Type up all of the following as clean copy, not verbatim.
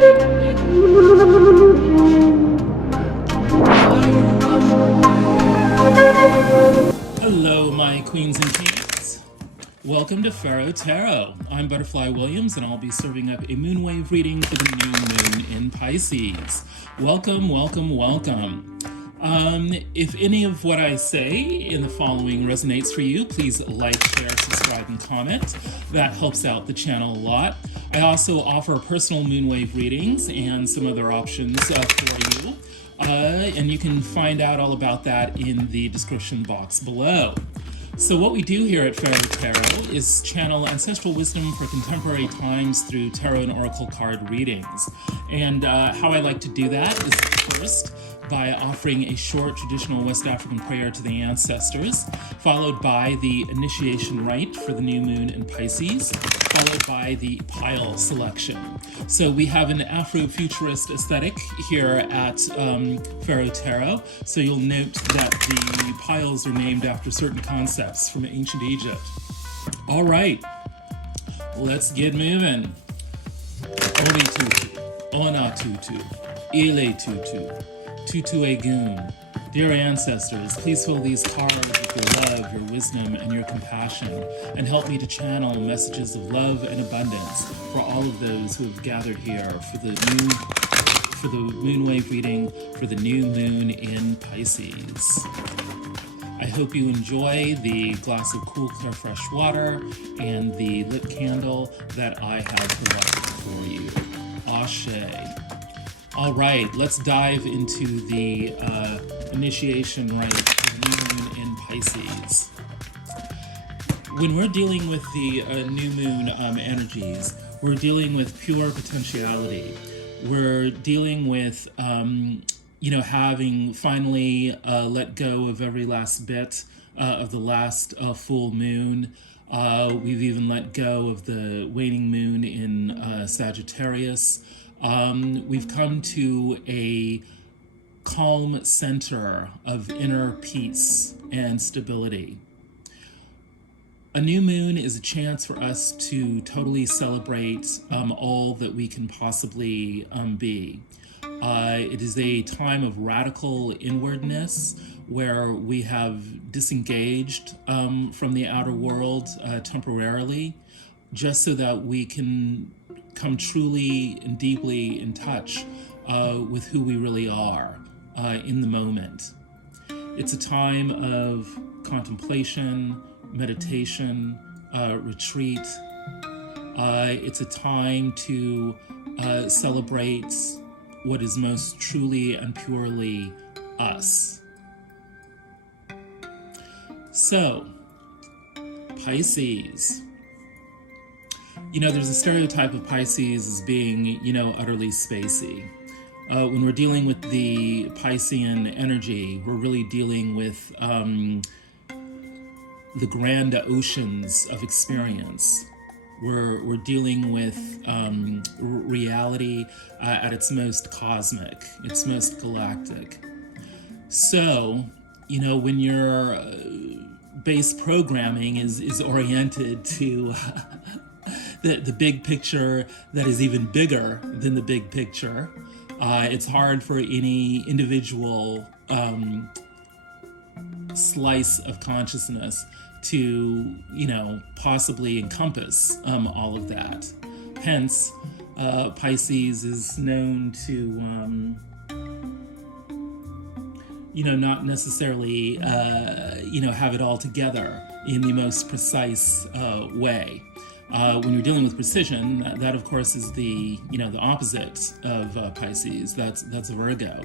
Hello, my queens and kings. Welcome to Pharaoh Tarot. I'm Butterfly Williams, and I'll be serving up a moonwave reading for the new moon in Pisces. Welcome, welcome, welcome. If any of what I say in the following resonates for you, please like, share, subscribe, and comment. That helps out the channel a lot. I also offer personal moonwave readings and some other options for you. And you can find out all about that in the description box below. So what we do here at Pharaoh Tarot is channel ancestral wisdom for contemporary times through tarot and oracle card readings. And how I like to do that is first by offering a short traditional West African prayer to the ancestors, followed by the initiation rite for the new moon in Pisces, followed by the pile selection. So we have an Afro-futurist aesthetic here at Pharaoh Tarot. So you'll note that the piles are named after certain concepts from ancient Egypt. All right, let's get moving. Ori tutu, ona tutu, ile tutu, tutu egun. Dear ancestors, please fill these cards with your love, your wisdom, and your compassion, and help me to channel messages of love and abundance for all of those who have gathered here for the moonwave reading for the new moon in Pisces. I hope you enjoy the glass of cool, clear, fresh water and the lit candle that I have provided for you. Ashe. All right, let's dive into the initiation rite for the new moon in Pisces. When we're dealing with the new moon energies, we're dealing with pure potentiality. We're dealing with, having finally let go of every last bit of the last full moon. We've even let go of the waning moon in Sagittarius. We've come to a calm center of inner peace and stability. A new moon is a chance for us to totally celebrate all that we can possibly be. It is a time of radical inwardness where we have disengaged from the outer world temporarily, just so that we can come truly and deeply in touch with who we really are in the moment. It's a time of contemplation, meditation, retreat. It's a time to celebrate what is most truly and purely us. So, Pisces. There's a stereotype of Pisces as being, utterly spacey. When we're dealing with the Piscean energy, we're really dealing with the grand oceans of experience. We're dealing with reality at its most cosmic, its most galactic. So, when your base programming is oriented to the big picture that is even bigger than the big picture, it's hard for any individual slice of consciousness to, possibly encompass all of that. Hence, Pisces is known to, not necessarily, have it all together in the most precise way. When you're dealing with precision, that of course is the opposite of Pisces. That's Virgo.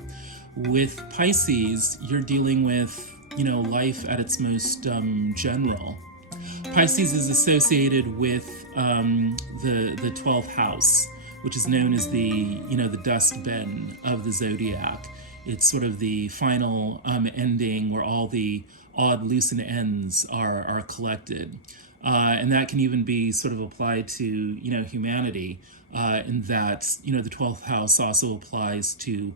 With Pisces, you're dealing with life at its most general. Pisces is associated with the 12th house, which is known as the dustbin of the zodiac. It's sort of the final ending where all the odd loosened ends are collected. And that can even be sort of applied to, humanity, in that, the 12th house also applies to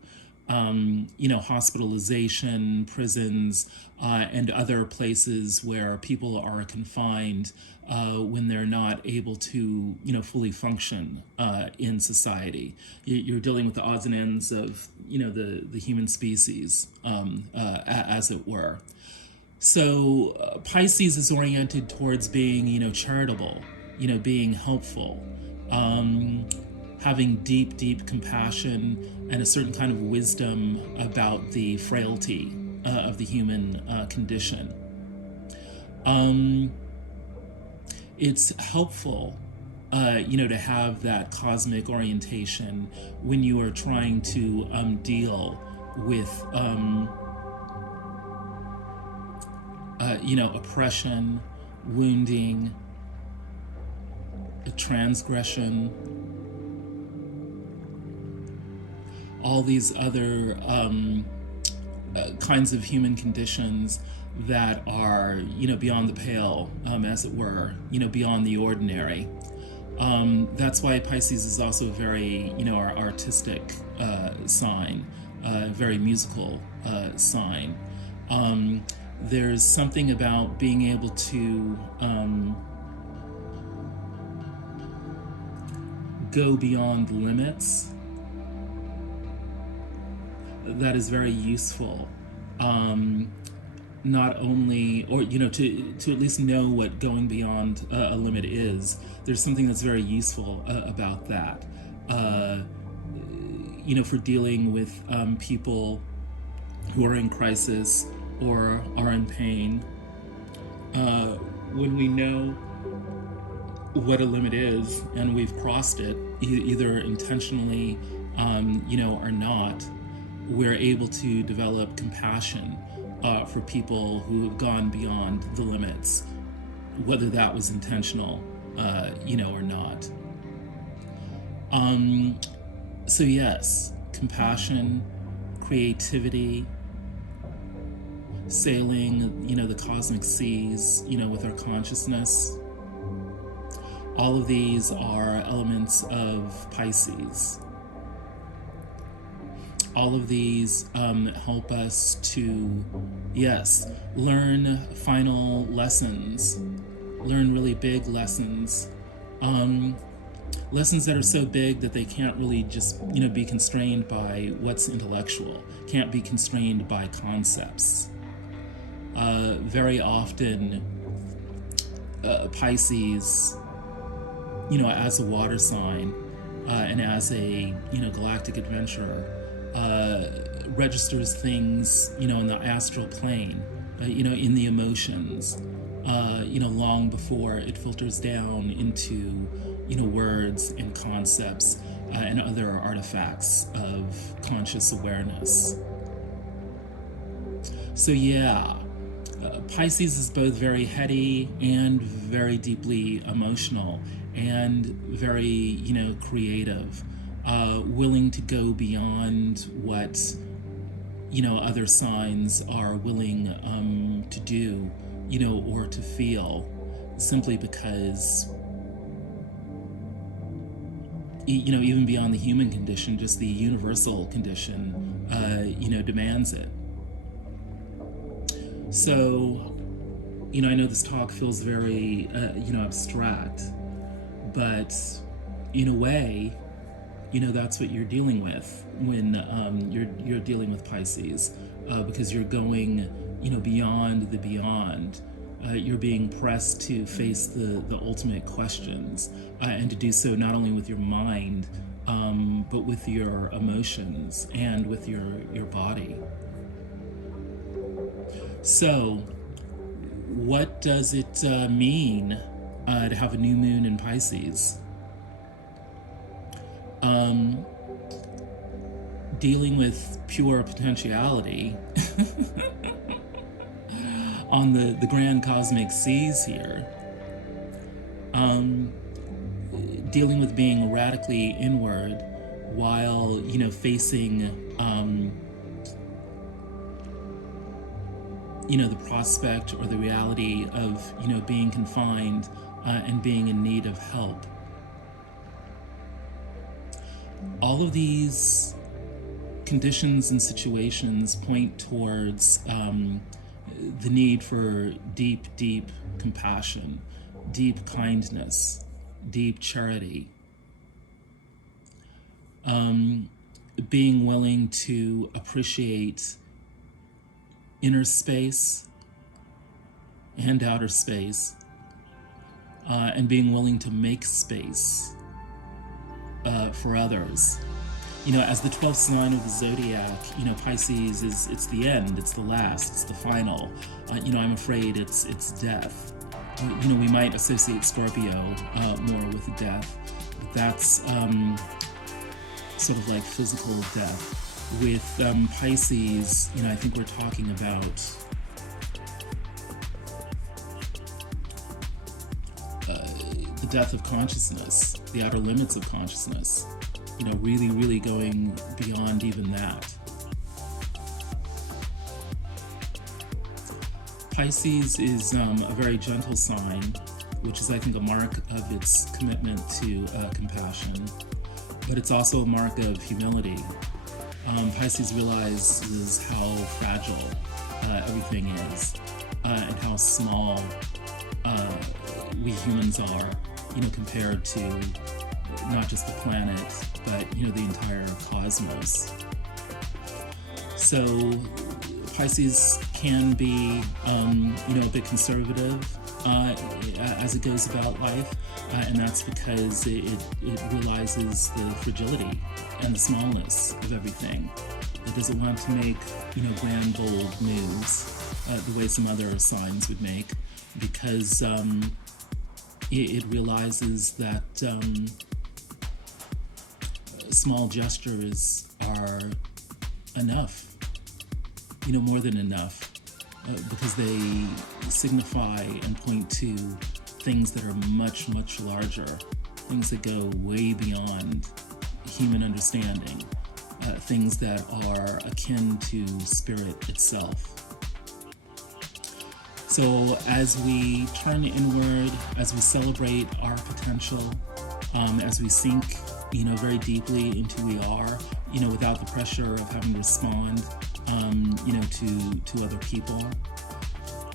hospitalization, prisons, and other places where people are confined when they're not able to, fully function in society. You're dealing with the odds and ends of, the human species, as it were. So Pisces is oriented towards being, charitable, being helpful, having deep, deep compassion and a certain kind of wisdom about the frailty of the human condition. It's helpful, to have that cosmic orientation when you are trying to deal with, oppression, wounding, transgression, all these other kinds of human conditions that are, beyond the pale, as it were, beyond the ordinary. That's why Pisces is also a very, artistic sign, very musical sign. There's something about being able to go beyond the limits that is very useful. Not only, or to at least know what going beyond a limit is. There's something that's very useful about that. For dealing with people who are in crisis or are in pain. When we know what a limit is and we've crossed it, either intentionally, or not, we're able to develop compassion for people who have gone beyond the limits, whether that was intentional, or not. So yes, compassion, creativity, sailing, the cosmic seas, with our consciousness. All of these are elements of Pisces. All of these help us to, yes, learn final lessons, learn really big lessons, lessons that are so big that they can't really just, be constrained by what's intellectual, can't be constrained by concepts. Very often, Pisces, as a water sign and as a, galactic adventurer, registers things, in the astral plane, in the emotions, long before it filters down into, words and concepts and other artifacts of conscious awareness. So yeah, Pisces is both very heady and very deeply emotional and very, creative. Willing to go beyond what, other signs are willing to do, or to feel, simply because, even beyond the human condition, just the universal condition, demands it. So, I know this talk feels very, abstract, but in a way, that's what you're dealing with when you're dealing with Pisces, because you're going, beyond the beyond. You're being pressed to face the ultimate questions, and to do so not only with your mind, but with your emotions and with your body. So, what does it mean to have a new moon in Pisces? Dealing with pure potentiality on the grand cosmic seas here. Dealing with being radically inward while, facing, the prospect or the reality of, being confined and being in need of help. All of these conditions and situations point towards the need for deep, deep compassion, deep kindness, deep charity, being willing to appreciate inner space and outer space, and being willing to make space for others. You know, as the 12th sign of the zodiac, you know, Pisces it's the end, it's the last, it's the final. You know, I'm afraid it's death. You know, we might associate Scorpio more with death, but that's sort of like physical death. With Pisces, you know, I think we're talking about the death of consciousness, the outer limits of consciousness. You know, really, really going beyond even that. Pisces is a very gentle sign, which is, I think, a mark of its commitment to compassion, but it's also a mark of humility. Pisces realizes how fragile everything is, and how small we humans are, you know, compared to not just the planet, but, you know, the entire cosmos. So Pisces can be, you know, a bit conservative as it goes about life, and that's because it realizes the fragility and the smallness of everything. It doesn't want to make, you know, grand, bold moves the way some other signs would make, because it realizes that small gestures are enough, you know, more than enough, because they signify and point to things that are much, much larger, things that go way beyond human understanding, things that are akin to spirit itself. So as we turn inward, as we celebrate our potential, as we sink, you know, very deeply into who we are, you know, without the pressure of having to respond, you know, to other people.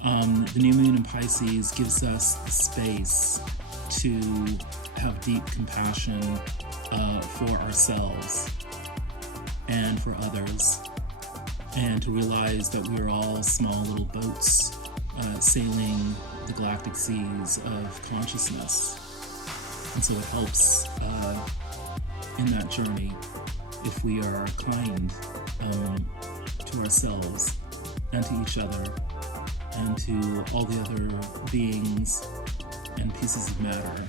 The new moon in Pisces gives us the space to have deep compassion for ourselves and for others, and to realize that we're all small little boats sailing the galactic seas of consciousness. And so it helps in that journey if we are kind to ourselves and to each other and to all the other beings and pieces of matter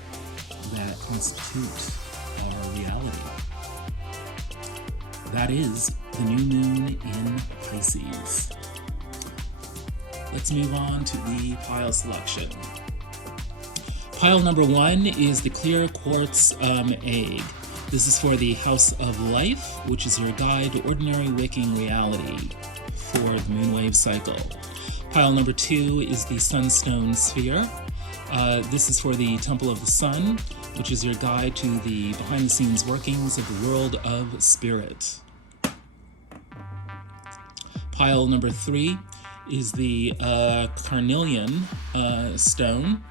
that constitute our reality. That is the new moon in Pisces. Let's move on to the pile selection. Pile number 1 is the clear quartz egg. This is for the House of Life, which is your guide to ordinary waking reality for the moonwave cycle. Pile number 2 is the Sunstone sphere. This is for the Temple of the Sun, which is your guide to the behind-the-scenes workings of the world of spirit. Pile number 3 is the Carnelian stone.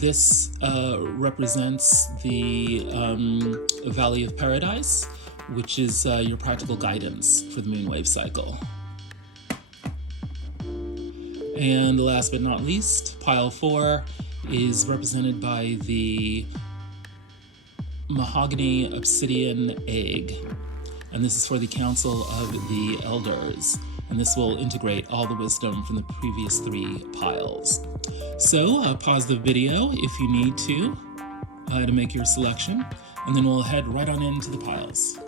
This represents the Valley of Paradise, which is your practical guidance for the moonwave cycle. And last but not least, pile 4 is represented by the Mahogany Obsidian egg. And this is for the Council of the Elders. And this will integrate all the wisdom from the previous 3 piles. So pause the video if you need to make your selection, and then we'll head right on into the piles.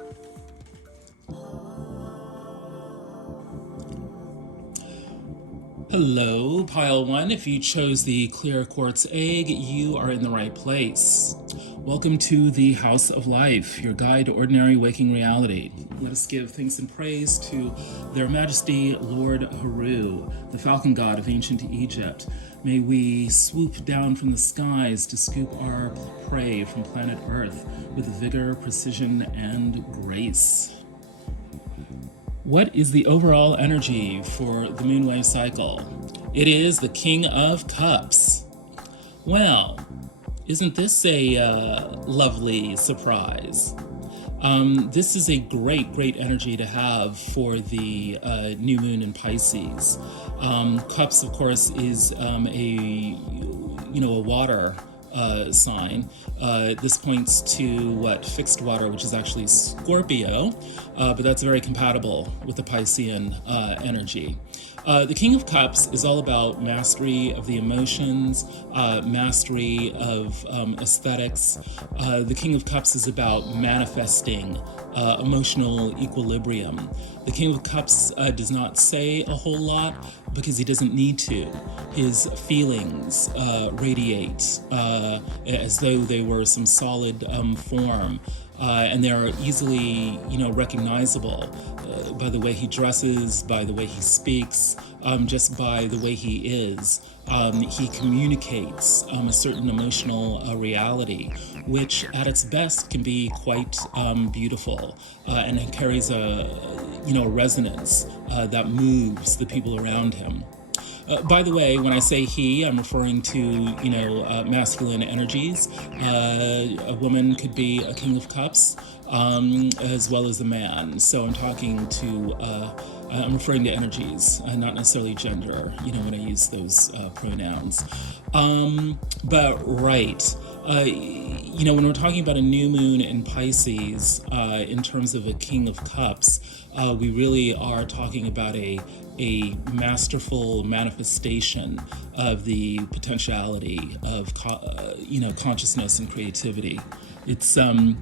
Hello, Pile 1. If you chose the clear quartz egg, you are in the right place. Welcome to the House of Life, your guide to ordinary waking reality. Let us give thanks and praise to Their Majesty Lord Haru, the falcon god of ancient Egypt. May we swoop down from the skies to scoop our prey from planet Earth with vigor, precision, and grace. What is the overall energy for the moonwave cycle? It is the King of Cups. Well, isn't this a lovely surprise? This is a great energy to have for the new moon in Pisces. Cups, of course, is a water sign. This points to fixed water, which is actually Scorpio, but that's very compatible with the Piscean energy. The King of Cups is all about mastery of the emotions, mastery of aesthetics. The King of Cups is about manifesting emotional equilibrium. The King of Cups does not say a whole lot because he doesn't need to. His feelings radiate as though they were some solid form. And they are easily, recognizable by the way he dresses, by the way he speaks, just by the way he is. He communicates a certain emotional reality, which at its best can be quite beautiful, and it carries a resonance that moves the people around him. By the way, when I say he, I'm referring to, masculine energies. A woman could be a King of Cups, as well as a man. So I'm referring to energies, not necessarily gender, when I use those pronouns. But right. When we're talking about a new moon in Pisces, in terms of a King of Cups, we really are talking about a masterful manifestation of the potentiality of, consciousness and creativity. It's some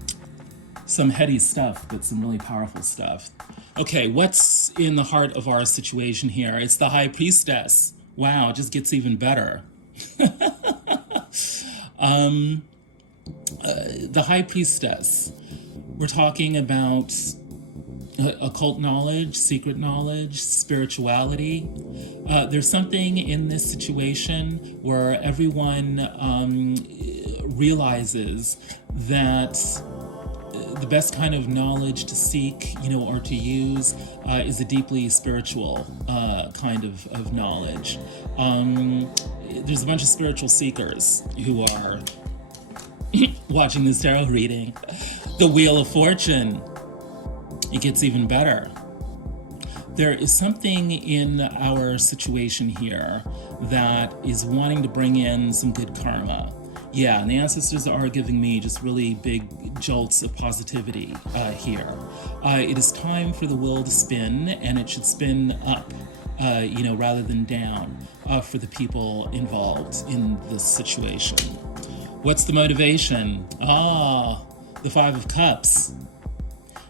heady stuff, but some really powerful stuff. Okay, what's in the heart of our situation here? It's the High Priestess. Wow, it just gets even better. The High Priestess. We're talking about occult knowledge, secret knowledge, spirituality. There's something in this situation where everyone realizes that the best kind of knowledge to seek, or to use is a deeply spiritual kind of knowledge. There's a bunch of spiritual seekers who are watching this tarot reading. The Wheel of Fortune. It gets even better. There is something in our situation here that is wanting to bring in some good karma. Yeah, and the ancestors are giving me just really big jolts of positivity here. It is time for the wheel to spin, and it should spin up, rather than down for the people involved in this situation. What's the motivation? The Five of Cups.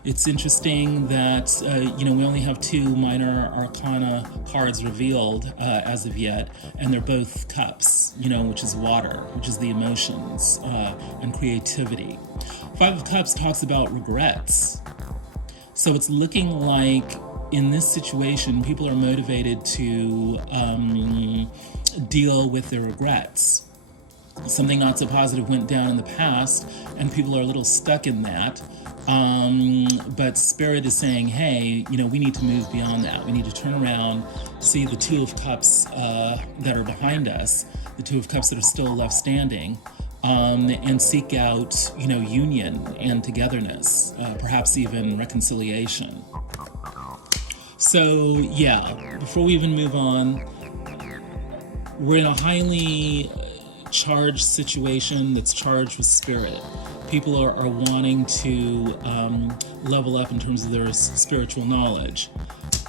It's interesting that, we only have 2 minor arcana cards revealed as of yet, and they're both cups, which is water, which is the emotions and creativity. Five of Cups talks about regrets. So it's looking like in this situation, people are motivated to deal with their regrets. Something not so positive went down in the past, and people are a little stuck in that. But Spirit is saying, hey, we need to move beyond that. We need to turn around, see the Two of Cups that are behind us, the Two of Cups that are still left standing, and seek out, union and togetherness, perhaps even reconciliation. So, yeah, before we even move on, we're in a highly charged situation that's charged with spirit. People are wanting to level up in terms of their spiritual knowledge.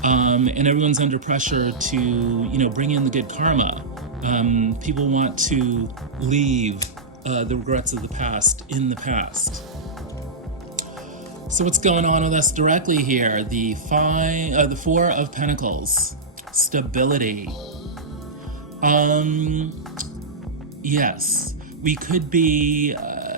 And everyone's under pressure to, bring in the good karma. People want to leave the regrets of the past in the past. So what's going on with us directly here? The Four of Pentacles. Stability. Yes, we could be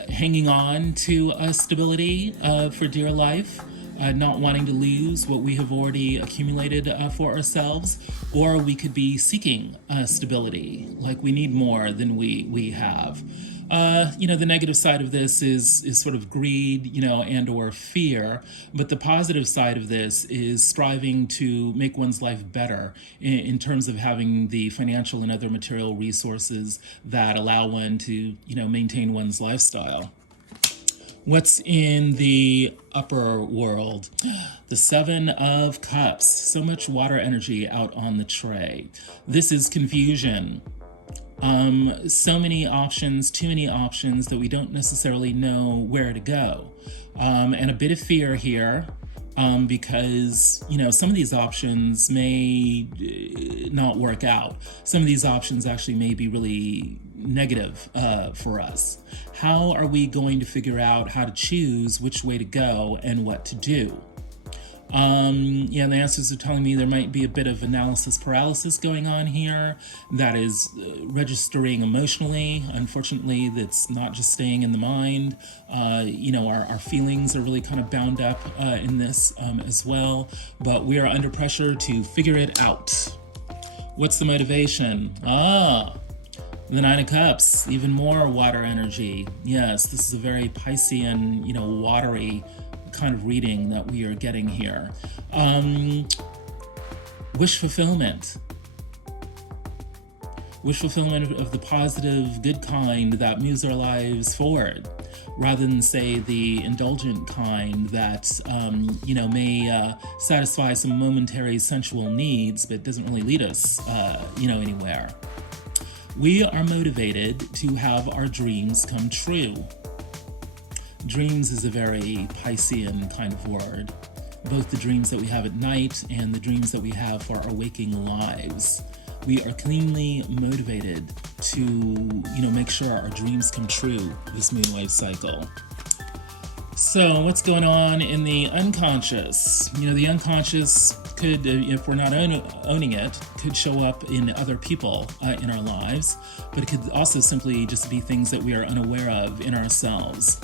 hanging on to stability for dear life, not wanting to lose what we have already accumulated for ourselves, or we could be seeking stability, like we need more than we have. The negative side of this is sort of greed, and or fear. But the positive side of this is striving to make one's life better in terms of having the financial and other material resources that allow one to, maintain one's lifestyle. What's in the upper world? The Seven of Cups. So much water energy out on the tray. This is confusion. So many options, too many options that we don't necessarily know where to go. And a bit of fear here, because, some of these options may not work out. Some of these options actually may be really negative for us. How are we going to figure out how to choose which way to go and what to do? The answers are telling me there might be a bit of analysis paralysis going on here that is registering emotionally. Unfortunately, that's not just staying in the mind. Our feelings are really kind of bound up in this as well, but we are under pressure to figure it out. What's the motivation? The Nine of Cups, even more water energy. Yes, this is a very Piscean, watery kind of reading that we are getting here. Wish fulfillment. Wish fulfillment of the positive, good kind that moves our lives forward, rather than, say, the indulgent kind that, may satisfy some momentary sensual needs, but doesn't really lead us, anywhere. We are motivated to have our dreams come true. Dreams is a very Piscean kind of word. Both the dreams that we have at night and the dreams that we have for our waking lives. We are cleanly motivated to, make sure our dreams come true this moonwave cycle. So what's going on in the unconscious? The unconscious could, if we're not owning it, could show up in other people in our lives, but it could also simply just be things that we are unaware of in ourselves.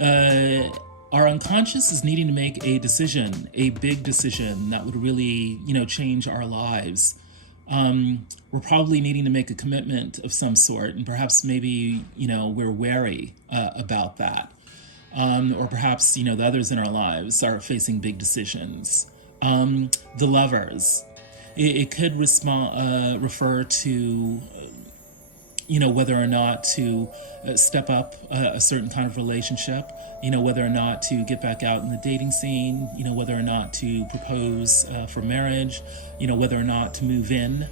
Our unconscious is needing to make a decision, a big decision that would really, change our lives. We're probably needing to make a commitment of some sort, and perhaps maybe, we're wary about that. Or perhaps, the others in our lives are facing big decisions. The Lovers. It could refer to whether or not to step up a certain kind of relationship, whether or not to get back out in the dating scene, whether or not to propose for marriage, whether or not to move in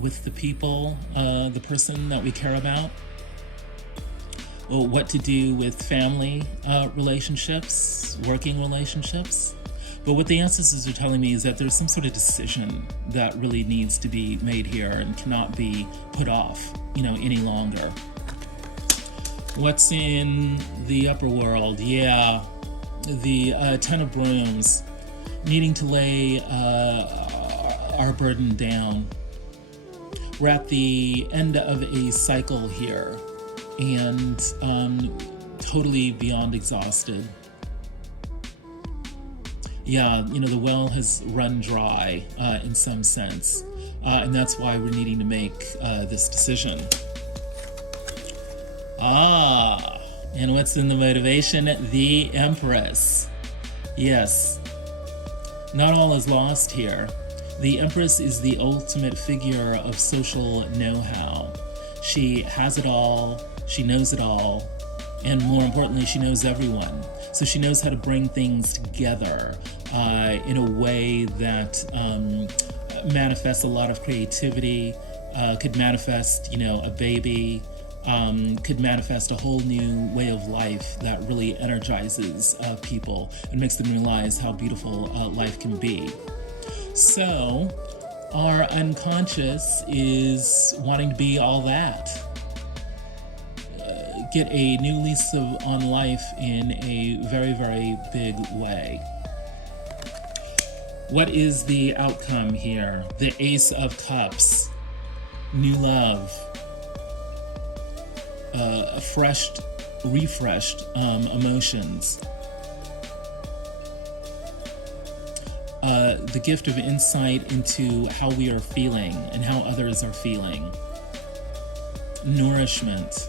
with the people, the person that we care about, or what to do with family relationships, working relationships. But what the ancestors are telling me is that there's some sort of decision that really needs to be made here and cannot be put off, any longer. What's in the upper world? Yeah, the Ten of Brooms, needing to lay our burden down. We're at the end of a cycle here and totally beyond exhausted. Yeah, the well has run dry in some sense, and that's why we're needing to make this decision. And what's in the motivation? The Empress. Yes, not all is lost here. The Empress is the ultimate figure of social know-how. She has it all, she knows it all, and more importantly, she knows everyone. So she knows how to bring things together in a way that manifests a lot of creativity, could manifest, a baby, could manifest a whole new way of life that really energizes people and makes them realize how beautiful life can be. So our unconscious is wanting to be all that. Get a new lease on life in a very, very big way. What is the outcome here? The Ace of Cups. new love, refreshed emotions, the gift of insight into how we are feeling and how others are feeling, nourishment.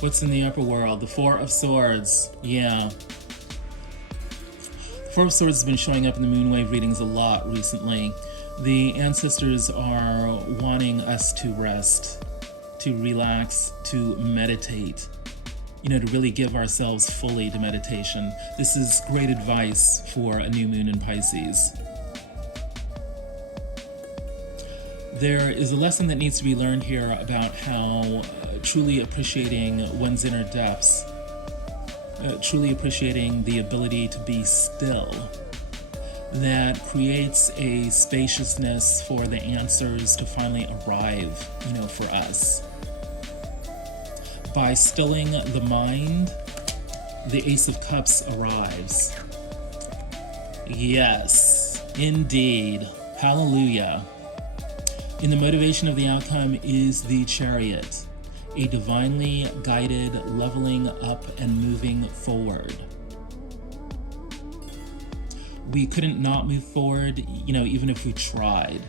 What's in the upper world? The Four of Swords. Yeah. The Four of Swords has been showing up in the moonwave readings a lot recently. The ancestors are wanting us to rest, to relax, to meditate, to really give ourselves fully to meditation. This is great advice for a new moon in Pisces. There is a lesson that needs to be learned here about how truly appreciating one's inner depths, truly appreciating the ability to be still, that creates a spaciousness for the answers to finally arrive, for us. By stilling the mind, the Ace of Cups arrives. Yes, indeed. Hallelujah. In the motivation of the outcome is the Chariot, a divinely guided leveling up and moving forward. We couldn't not move forward, even if we tried.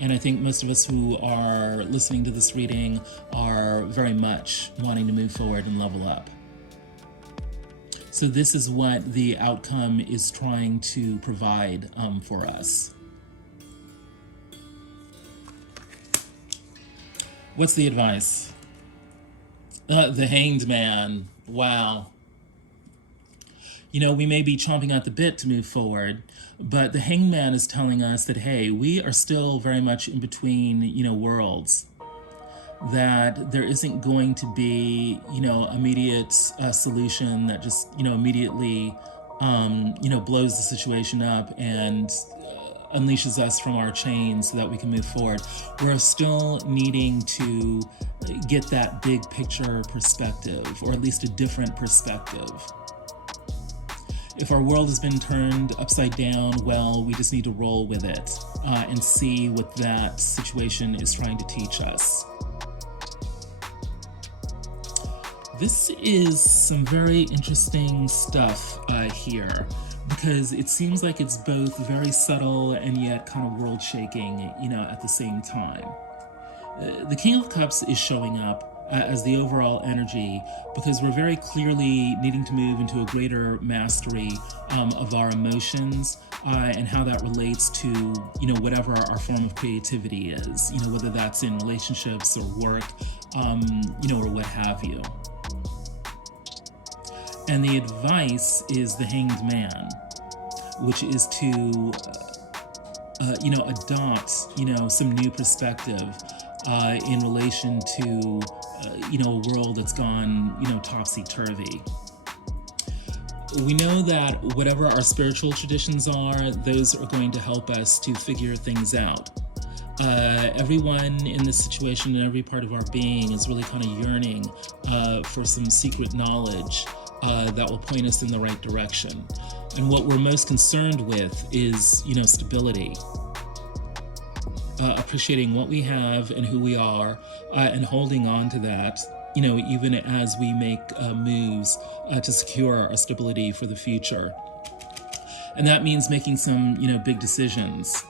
And I think most of us who are listening to this reading are very much wanting to move forward and level up. So this is what the outcome is trying to provide for us. What's the advice? The Hanged Man. Wow. We may be chomping at the bit to move forward, but the Hanged Man is telling us that, hey, we are still very much in between, worlds. That there isn't going to be, immediate solution that just, immediately, blows the situation up and unleashes us from our chains so that we can move forward. We're still needing to get that big picture perspective, or at least a different perspective. If our world has been turned upside down, well, we just need to roll with it and see what that situation is trying to teach us. This is some very interesting stuff here, because it seems like it's both very subtle and yet kind of world-shaking, at the same time. The King of Cups is showing up as the overall energy because we're very clearly needing to move into a greater mastery of our emotions and how that relates to, whatever our form of creativity is, whether that's in relationships or work, or what have you. And the advice is the Hanged Man, which is to, adopt, some new perspective in relation to, a world that's gone, topsy-turvy. We know that whatever our spiritual traditions are, those are going to help us to figure things out. Everyone in this situation, in every part of our being, is really kind of yearning for some secret knowledge that will point us in the right direction. And what we're most concerned with is, stability. Appreciating what we have and who we are, and holding on to that, even as we make moves to secure our stability for the future. And that means making some, big decisions.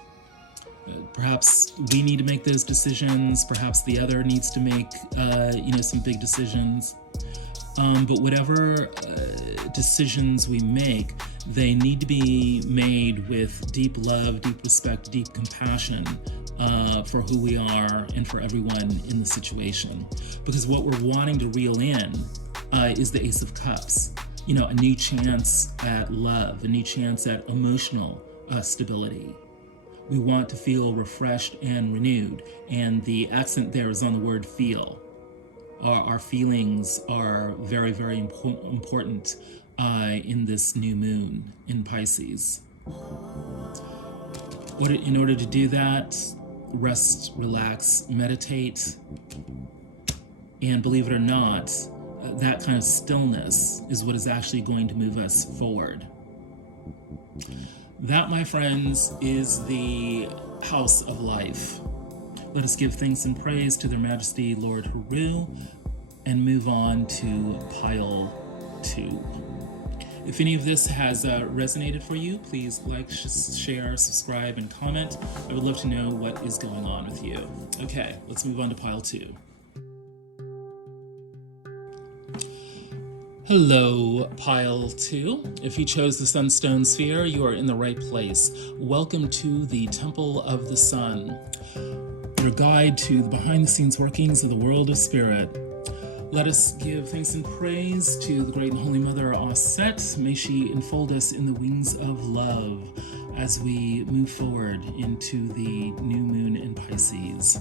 Perhaps we need to make those decisions. Perhaps the other needs to make, some big decisions. But whatever decisions we make, they need to be made with deep love, deep respect, deep compassion for who we are and for everyone in the situation. Because what we're wanting to reel in is the Ace of Cups. A new chance at love, a new chance at emotional stability. We want to feel refreshed and renewed, and the accent there is on the word feel. Our feelings are very, very important in this new moon in Pisces. In order to do that, rest, relax, meditate, and believe it or not, that kind of stillness is what is actually going to move us forward. That, my friends, is the house of life. Let us give thanks and praise to their majesty, Lord Haru, and move on to pile 2. If any of this has resonated for you, please like, share, subscribe, and comment. I would love to know what is going on with you. Okay, let's move on to pile 2. Hello, pile 2. If you chose the Sunstone sphere, you are in the right place. Welcome to the Temple of the Sun, your guide to the behind-the-scenes workings of the world of spirit. Let us give thanks and praise to the Great and Holy Mother Aset. May she enfold us in the wings of love as we move forward into the new moon in Pisces.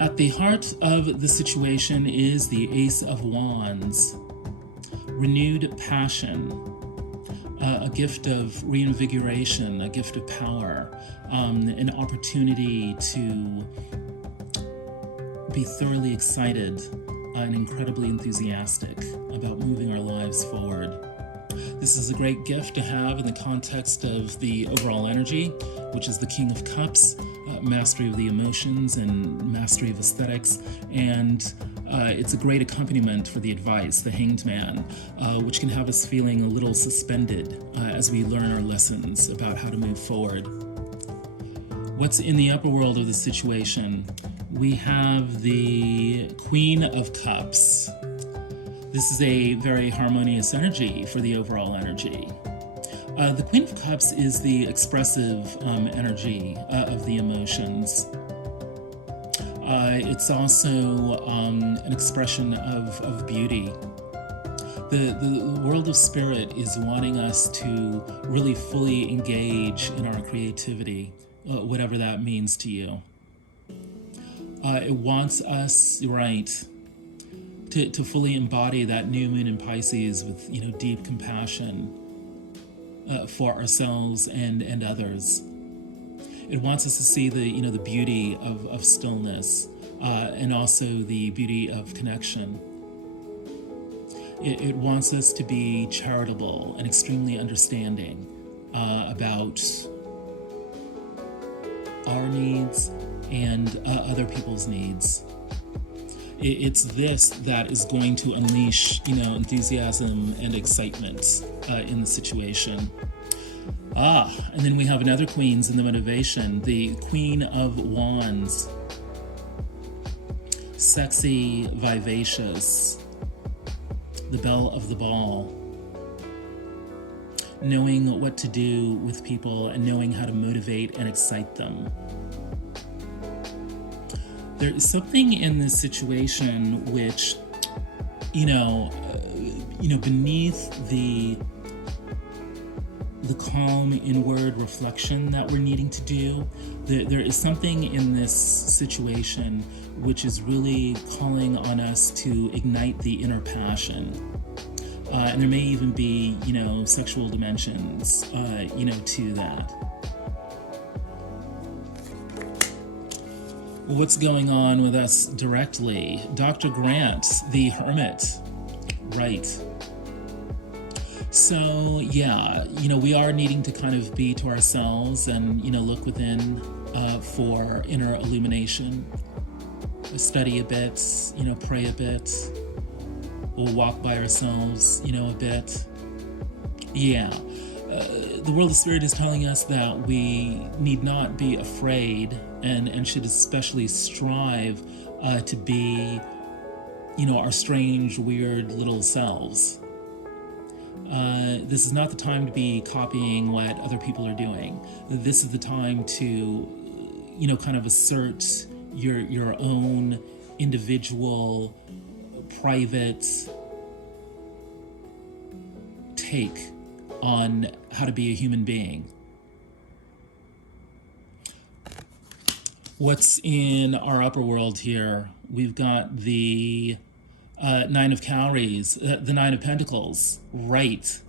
At the heart of the situation is the Ace of Wands, renewed passion, a gift of reinvigoration, a gift of power, an opportunity to be thoroughly excited and incredibly enthusiastic about moving our lives forward. This is a great gift to have in the context of the overall energy, which is the King of Cups, mastery of the emotions and mastery of aesthetics, and it's a great accompaniment for the advice, the Hanged Man, which can have us feeling a little suspended as we learn our lessons about how to move forward. What's in the upper world of the situation? We have the Queen of Cups. This is a very harmonious energy for the overall energy. The Queen of Cups is the expressive energy of the emotions. It's also an expression of beauty. The world of spirit is wanting us to really fully engage in our creativity, whatever that means to you. It wants us, right, to fully embody that new moon in Pisces with, deep compassion for ourselves and others. It wants us to see the beauty of stillness and also the beauty of connection. It wants us to be charitable and extremely understanding about our needs and other people's needs. It's this that is going to unleash, enthusiasm and excitement in the situation. And then we have another queens in the motivation, the Queen of Wands. Sexy, vivacious, the belle of the ball. Knowing what to do with people and knowing how to motivate and excite them. There is something in this situation which, beneath the calm inward reflection that we're needing to do, there is something in this situation which is really calling on us to ignite the inner passion. And there may even be, sexual dimensions, to that. What's going on with us directly? Dr. Grant, the Hermit, Rite. So, we are needing to kind of be to ourselves and, look within for inner illumination, study a bit, pray a bit. We'll walk by ourselves, a bit. The world of spirit is telling us that we need not be afraid and should especially strive to be, our strange, weird little selves. This is not the time to be copying what other people are doing. This is the time to, kind of assert your own individual, private take on how to be a human being. What's in our upper world here? We've got the Nine of Cowries, the Nine of Pentacles, Rite.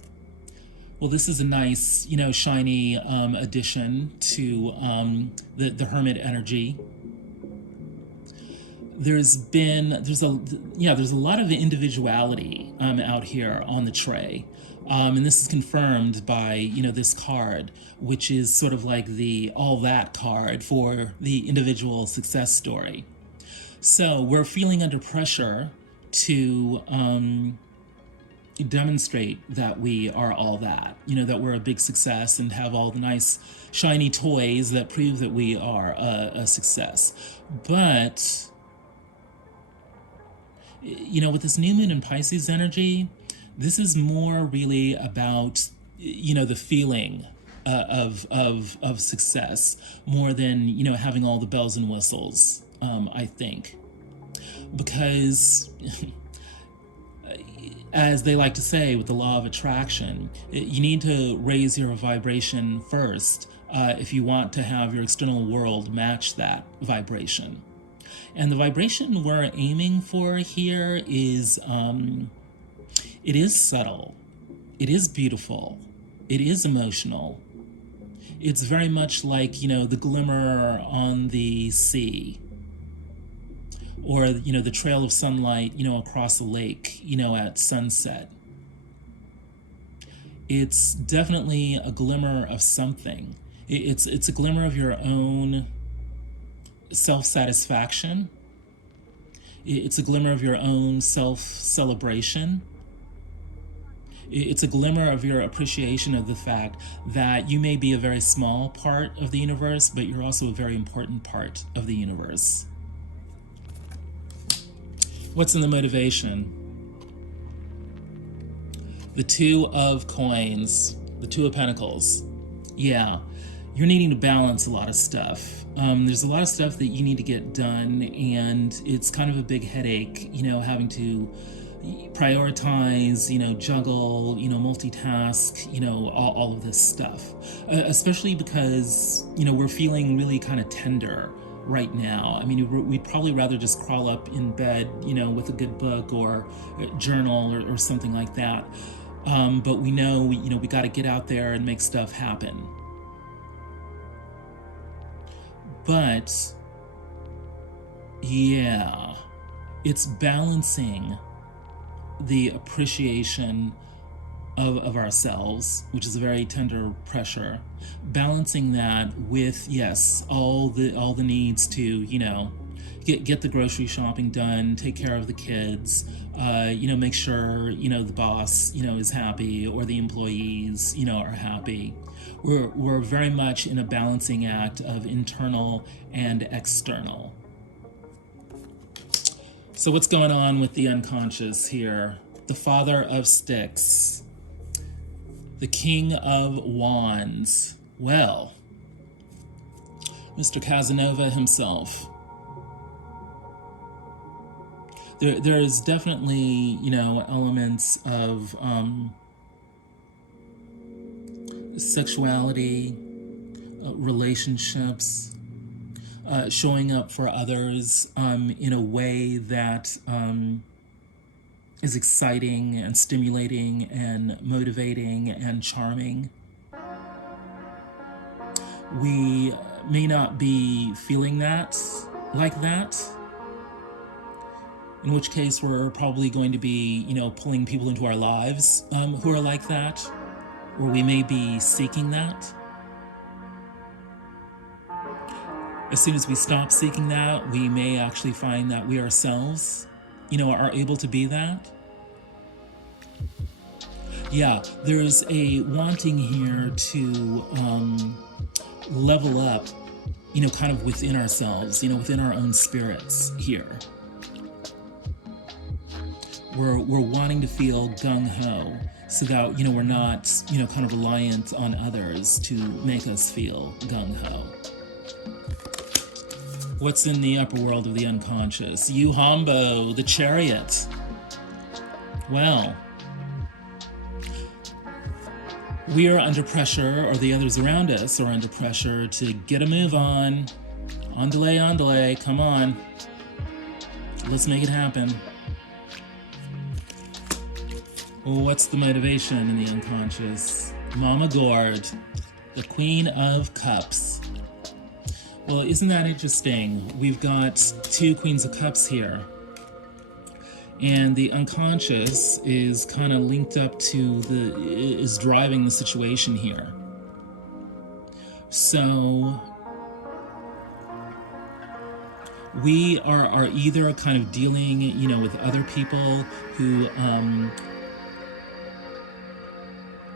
Well, this is a nice, shiny addition to the Hermit energy. there's a lot of individuality out here on the tray. And this is confirmed by, this card, which is sort of like the all that card for the individual success story. So we're feeling under pressure to demonstrate that we are all that, that we're a big success and have all the nice shiny toys that prove that we are a success. But, with this new moon in Pisces energy, this is more really about, the feeling of success more than, having all the bells and whistles, I think. Because as they like to say with the law of attraction, you need to raise your vibration first if you want to have your external world match that vibration. And the vibration we're aiming for here is, it is subtle, it is beautiful, it is emotional. It's very much like, the glimmer on the sea, or, the trail of sunlight, across a lake, at sunset. It's definitely a glimmer of something. It's a glimmer of your own self-satisfaction. It's a glimmer of your own self-celebration. It's a glimmer of your appreciation of the fact that you may be a very small part of the universe, but you're also a very important part of the universe. What's in the motivation? The Two of Coins, the Two of Pentacles. Yeah, you're needing to balance a lot of stuff. There's a lot of stuff that you need to get done, and it's kind of a big headache, having to prioritize, juggle, multitask, all of this stuff. Especially because, we're feeling really kind of tender right now. I mean, we'd probably rather just crawl up in bed, with a good book or a journal or something like that. But we know, we got to get out there and make stuff happen. But, yeah, it's balancing the appreciation of ourselves, which is a very tender pressure, balancing that with, yes, all the needs to, get the grocery shopping done, take care of the kids, make sure, the boss, is happy, or the employees, are happy. We're very much in a balancing act of internal and external. So what's going on with the unconscious here? The Father of Sticks, the King of Wands. Well, Mr. Casanova himself. There's definitely, elements of sexuality, relationships, showing up for others in a way that is exciting and stimulating and motivating and charming. We may not be feeling that like that, in which case we're probably going to be, pulling people into our lives who are like that, or we may be seeking that. As soon as we stop seeking that, we may actually find that we ourselves, are able to be that. Yeah, there's a wanting here to level up, kind of within ourselves, within our own spirits here. We're wanting to feel gung-ho so that, we're not, kind of reliant on others to make us feel gung-ho. What's in the upper world of the unconscious? Yuhambo, the Chariot. Well, we are under pressure, or the others around us are under pressure to get a move on. On delay, come on. Let's make it happen. What's the motivation in the unconscious? Mama Gourd, the Queen of Cups. Well, isn't that interesting? We've got two Queens of Cups here. And the unconscious is kind of linked up to is driving the situation here. So we are either kind of dealing, you know, with other people who,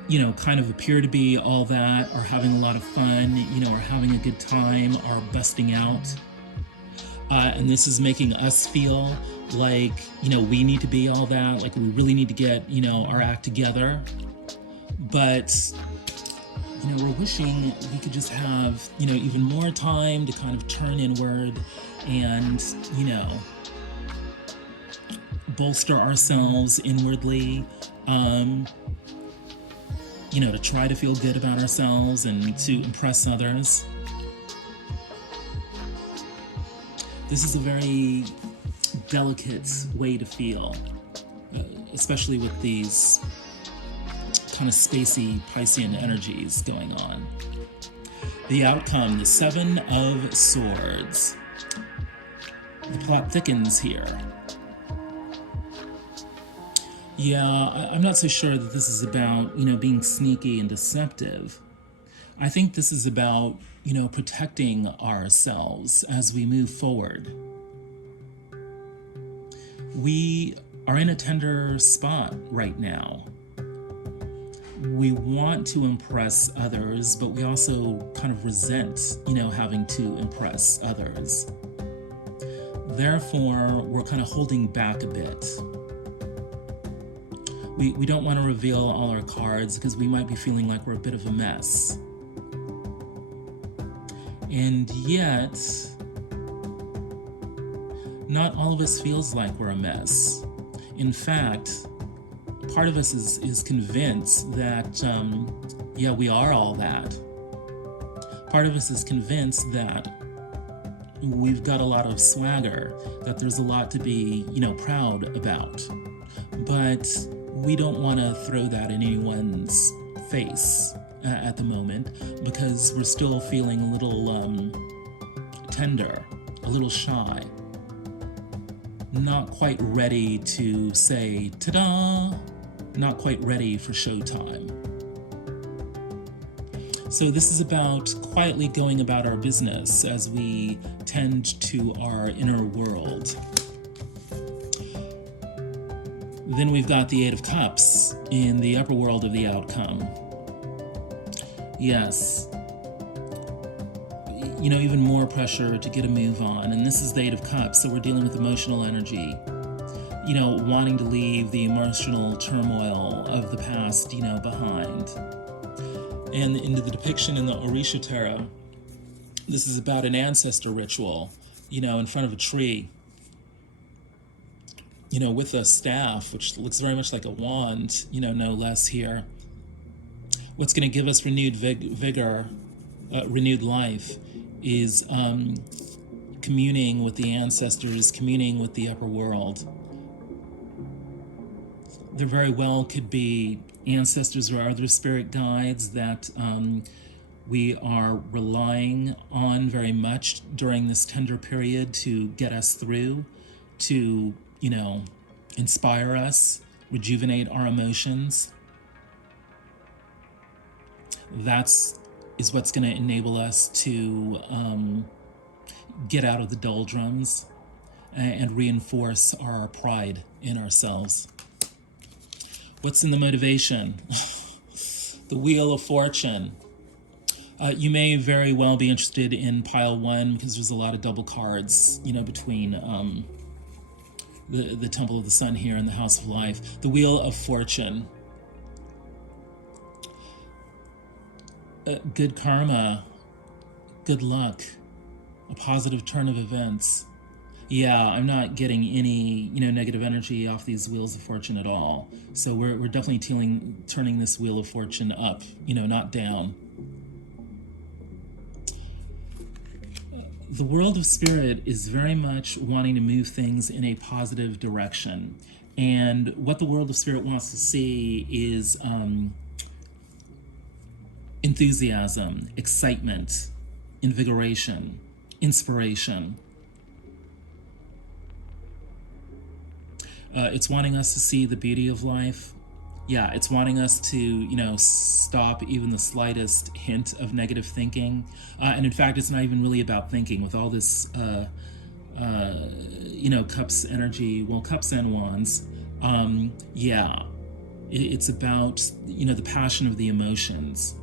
you know, kind of appear to be all that, are having a lot of fun, you know, are having a good time, are busting out. And this is making us feel like, you know, we need to be all that, like we really need to get, you know, our act together. But, you know, we're wishing we could just have, you know, even more time to kind of turn inward and, you know, bolster ourselves inwardly, you know, to try to feel good about ourselves and to impress others. This is a very delicate way to feel, especially with these kind of spacey Piscean energies going on. The outcome, the Seven of Swords. The plot thickens here. Yeah, I'm not so sure that this is about, you know, being sneaky and deceptive. I think this is about, you know, protecting ourselves as we move forward. We are in a tender spot right now. We want to impress others, but we also kind of resent, you know, having to impress others. Therefore, we're kind of holding back a bit. We don't want to reveal all our cards because we might be feeling like we're a bit of a mess. And yet, not all of us feels like we're a mess. In fact, part of us is convinced that, yeah, we are all that. Part of us is convinced that we've got a lot of swagger, that there's a lot to be, you know, proud about. But we don't want to throw that in anyone's face at the moment because we're still feeling a little tender, a little shy. Not quite ready to say, ta-da! Not quite ready for showtime. So this is about quietly going about our business as we tend to our inner world. Then we've got the Eight of Cups in the upper world of the outcome. Yes. You know, even more pressure to get a move on. And this is the Eight of Cups, so we're dealing with emotional energy. You know, wanting to leave the emotional turmoil of the past, you know, behind. And into the depiction in the Orisha Tarot, this is about an ancestor ritual, you know, in front of a tree. You know, with a staff, which looks very much like a wand, you know, no less here. What's going to give us renewed vigor, renewed life, is communing with the ancestors, communing with the upper world. There very well could be ancestors or other spirit guides that we are relying on very much during this tender period to get us through, to, you know, inspire us, rejuvenate our emotions. That's what's going to enable us to get out of the doldrums and reinforce our pride in ourselves. What's in the motivation? The Wheel of Fortune. You may very well be interested in pile one because there's a lot of double cards, you know, between the Temple of the Sun here and the House of Life. The Wheel of Fortune. Good karma, good luck, a positive turn of events. Yeah, I'm not getting any, you know, negative energy off these Wheels of Fortune at all. So we're definitely turning this Wheel of Fortune up, you know, not down. The world of spirit is very much wanting to move things in a positive direction. And what the world of spirit wants to see is enthusiasm, excitement, invigoration, inspiration. It's wanting us to see the beauty of life. Yeah, it's wanting us to, stop even the slightest hint of negative thinking. And in fact, it's not even really about thinking with all this, cups energy, well, cups and wands. Yeah, it's about, the passion of the emotions.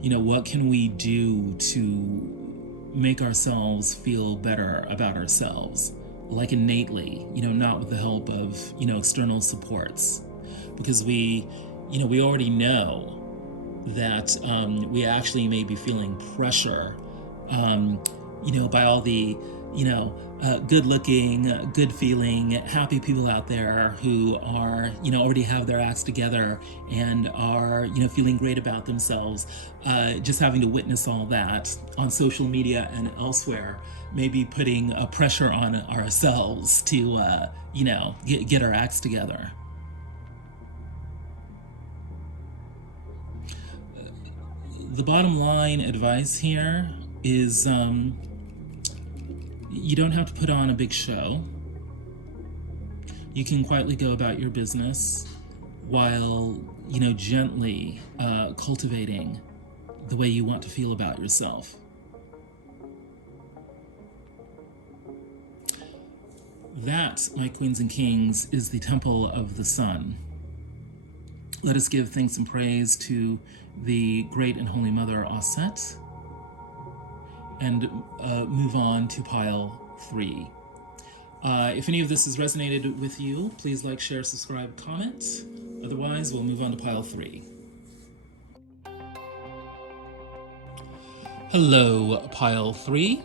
What can we do to make ourselves feel better about ourselves? Like innately, not with the help of, external supports. Because we already know that we actually may be feeling pressure, by all the, good-looking, good-feeling, happy people out there who are, already have their acts together and are, feeling great about themselves. Just having to witness all that on social media and elsewhere, maybe putting a pressure on ourselves to, get our acts together. The bottom line advice here is you don't have to put on a big show. You can quietly go about your business while, gently cultivating the way you want to feel about yourself. That, my queens and kings, is the temple of the sun. Let us give thanks and praise to the great and holy mother Aset, and move on to pile 3. If any of this has resonated with you, please like, share, subscribe, comment. Otherwise, we'll move on to pile 3. Hello, pile 3.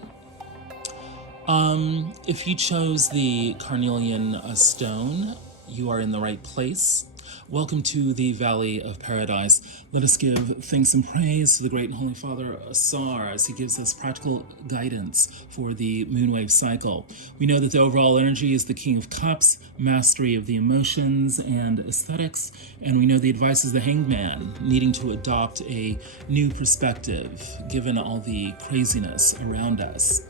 If you chose the Carnelian stone, you are in the right place. Welcome to the Valley of Paradise. Let us give thanks and praise to the great and holy Father Asar as he gives us practical guidance for the moonwave cycle. We know that the overall energy is the King of Cups, mastery of the emotions and aesthetics, and we know the advice is the Hanged Man, needing to adopt a new perspective given all the craziness around us.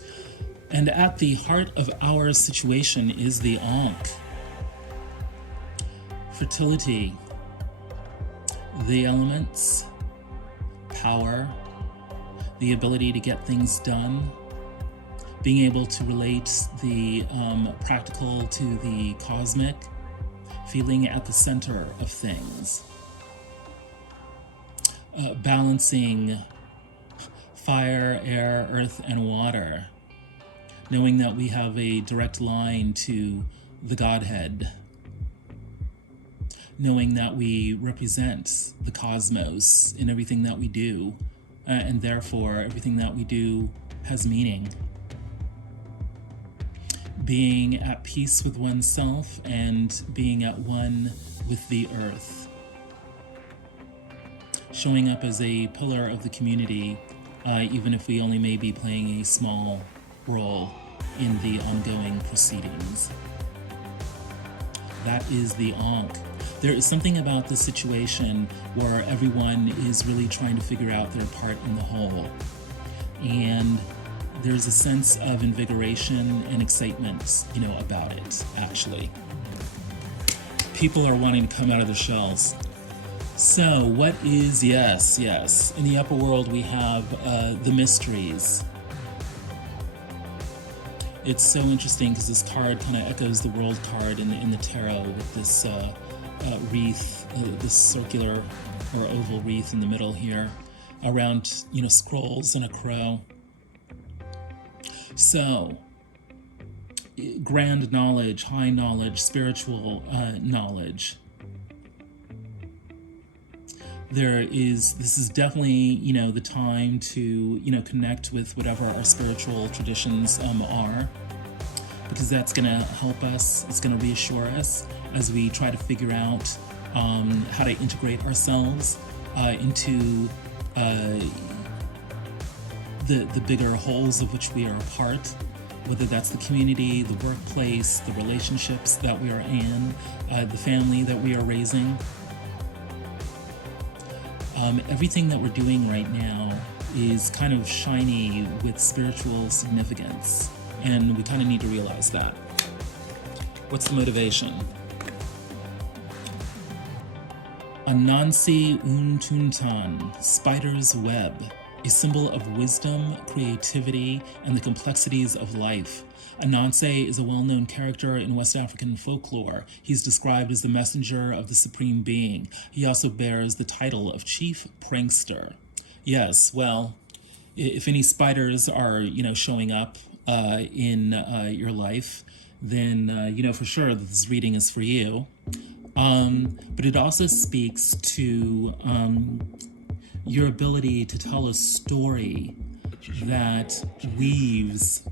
And at the heart of our situation is the Ankh. Fertility, the elements, power, the ability to get things done, being able to relate the practical to the cosmic, feeling at the center of things, balancing fire, air, earth, and water, knowing that we have a direct line to the Godhead, knowing that we represent the cosmos in everything that we do, and therefore everything that we do has meaning. Being at peace with oneself and being at one with the earth. Showing up as a pillar of the community, even if we only may be playing a small role in the ongoing proceedings. That is the Ankh. There is something about this situation where everyone is really trying to figure out their part in the whole. And there's a sense of invigoration and excitement, about it, actually. People are wanting to come out of their shells. So what is, yes. In the upper world, we have the mysteries. It's so interesting because this card kind of echoes the world card in the tarot with this wreath, this circular or oval wreath in the middle here, around scrolls and a crow. So, grand knowledge, high knowledge, spiritual knowledge. This is definitely, the time to, connect with whatever our spiritual traditions are, because that's going to help us, it's going to reassure us as we try to figure out how to integrate ourselves into the bigger wholes of which we are a part, whether that's the community, the workplace, the relationships that we are in, the family that we are raising. Everything that we're doing right now is kind of shiny with spiritual significance, and we kind of need to realize that. What's the motivation? Anansi Untuntan, spider's web, a symbol of wisdom, creativity, and the complexities of life. Anansi is a well-known character in West African folklore. He's described as the messenger of the Supreme Being. He also bears the title of Chief Prankster. Yes, well, if any spiders are, showing up in your life, then you know for sure that this reading is for you. But it also speaks to your ability to tell a story that weaves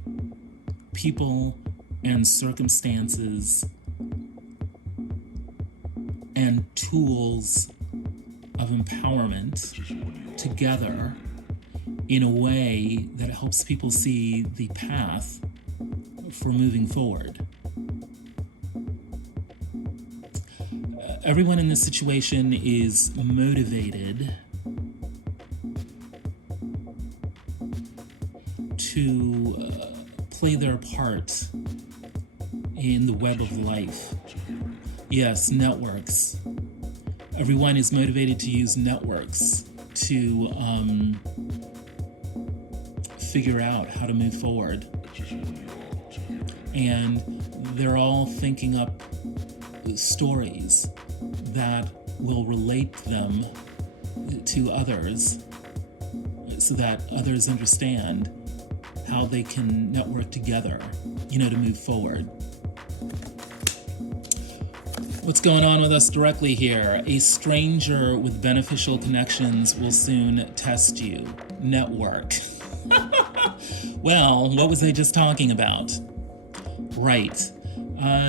people and circumstances and tools of empowerment together in a way that helps people see the path for moving forward. Everyone in this situation is motivated to play their part in the web of life. Yes, networks. Everyone is motivated to use networks to figure out how to move forward. And they're all thinking up stories that will relate them to others so that others understand how they can network together, to move forward. What's going on with us directly here? A stranger with beneficial connections will soon test you. Network. Well, what was I just talking about? Right.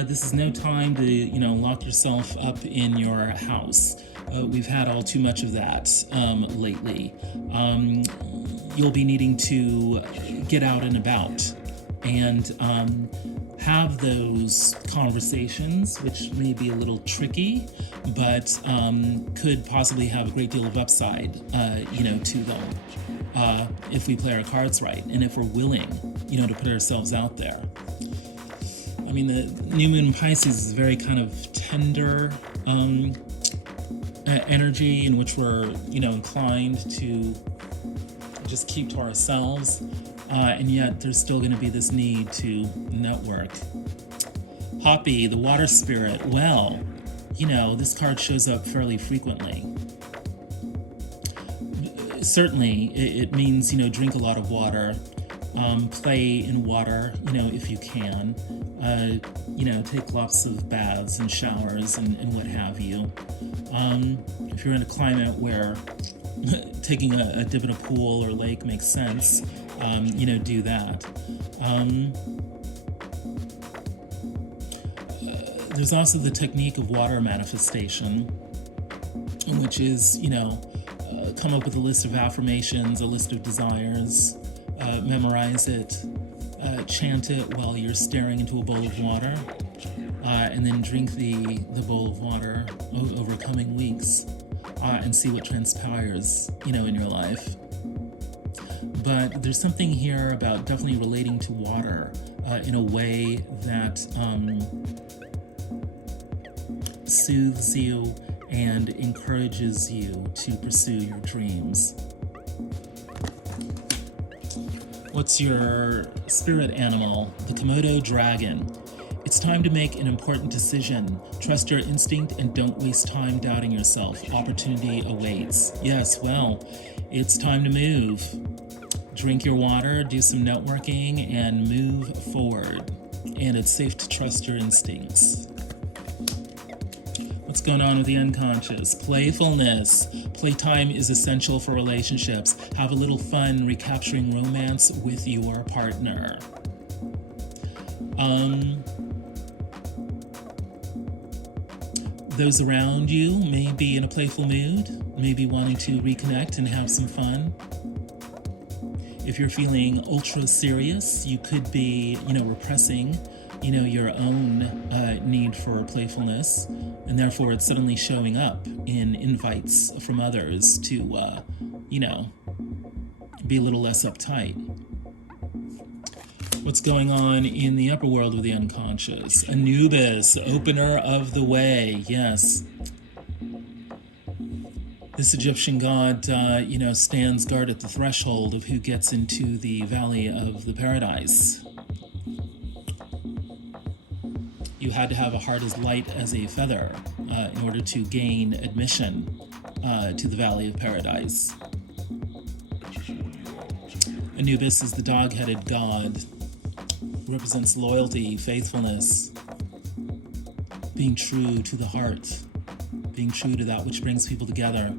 This is no time to, lock yourself up in your house. We've had all too much of that lately. You'll be needing to get out and about and have those conversations, which may be a little tricky, but could possibly have a great deal of upside, to them if we play our cards right and if we're willing, to put ourselves out there. I mean, the new moon in Pisces is a very kind of tender energy in which we're, inclined to just keep to ourselves, and yet there's still going to be this need to network. Hoppy, the water spirit, well, this card shows up fairly frequently. Certainly, it means, drink a lot of water, play in water, if you can. Take lots of baths and showers and what have you. If you're in a climate where taking a dip in a pool or lake makes sense, do that. There's also the technique of water manifestation, which is, come up with a list of affirmations, a list of desires, memorize it, chant it while you're staring into a bowl of water, and then drink the bowl of water over coming weeks, and see what transpires, in your life. But there's something here about definitely relating to water in a way that soothes you and encourages you to pursue your dreams. What's your spirit animal? The Komodo dragon. It's time to make an important decision. Trust your instinct and don't waste time doubting yourself. Opportunity awaits. Yes, well, it's time to move. Drink your water, do some networking, and move forward. And it's safe to trust your instincts. What's going on with the unconscious? Playfulness. Playtime is essential for relationships. Have a little fun recapturing romance with your partner. Those around you may be in a playful mood, may be wanting to reconnect and have some fun. If you're feeling ultra serious, you could be, repressing, your own need for playfulness, and therefore it's suddenly showing up in invites from others to, be a little less uptight. What's going on in the upper world with the unconscious? Anubis, opener of the way. Yes. This Egyptian god, stands guard at the threshold of who gets into the valley of the paradise. You had to have a heart as light as a feather in order to gain admission to the valley of paradise. Anubis is the dog-headed god. Represents loyalty, faithfulness, being true to the heart, being true to that which brings people together.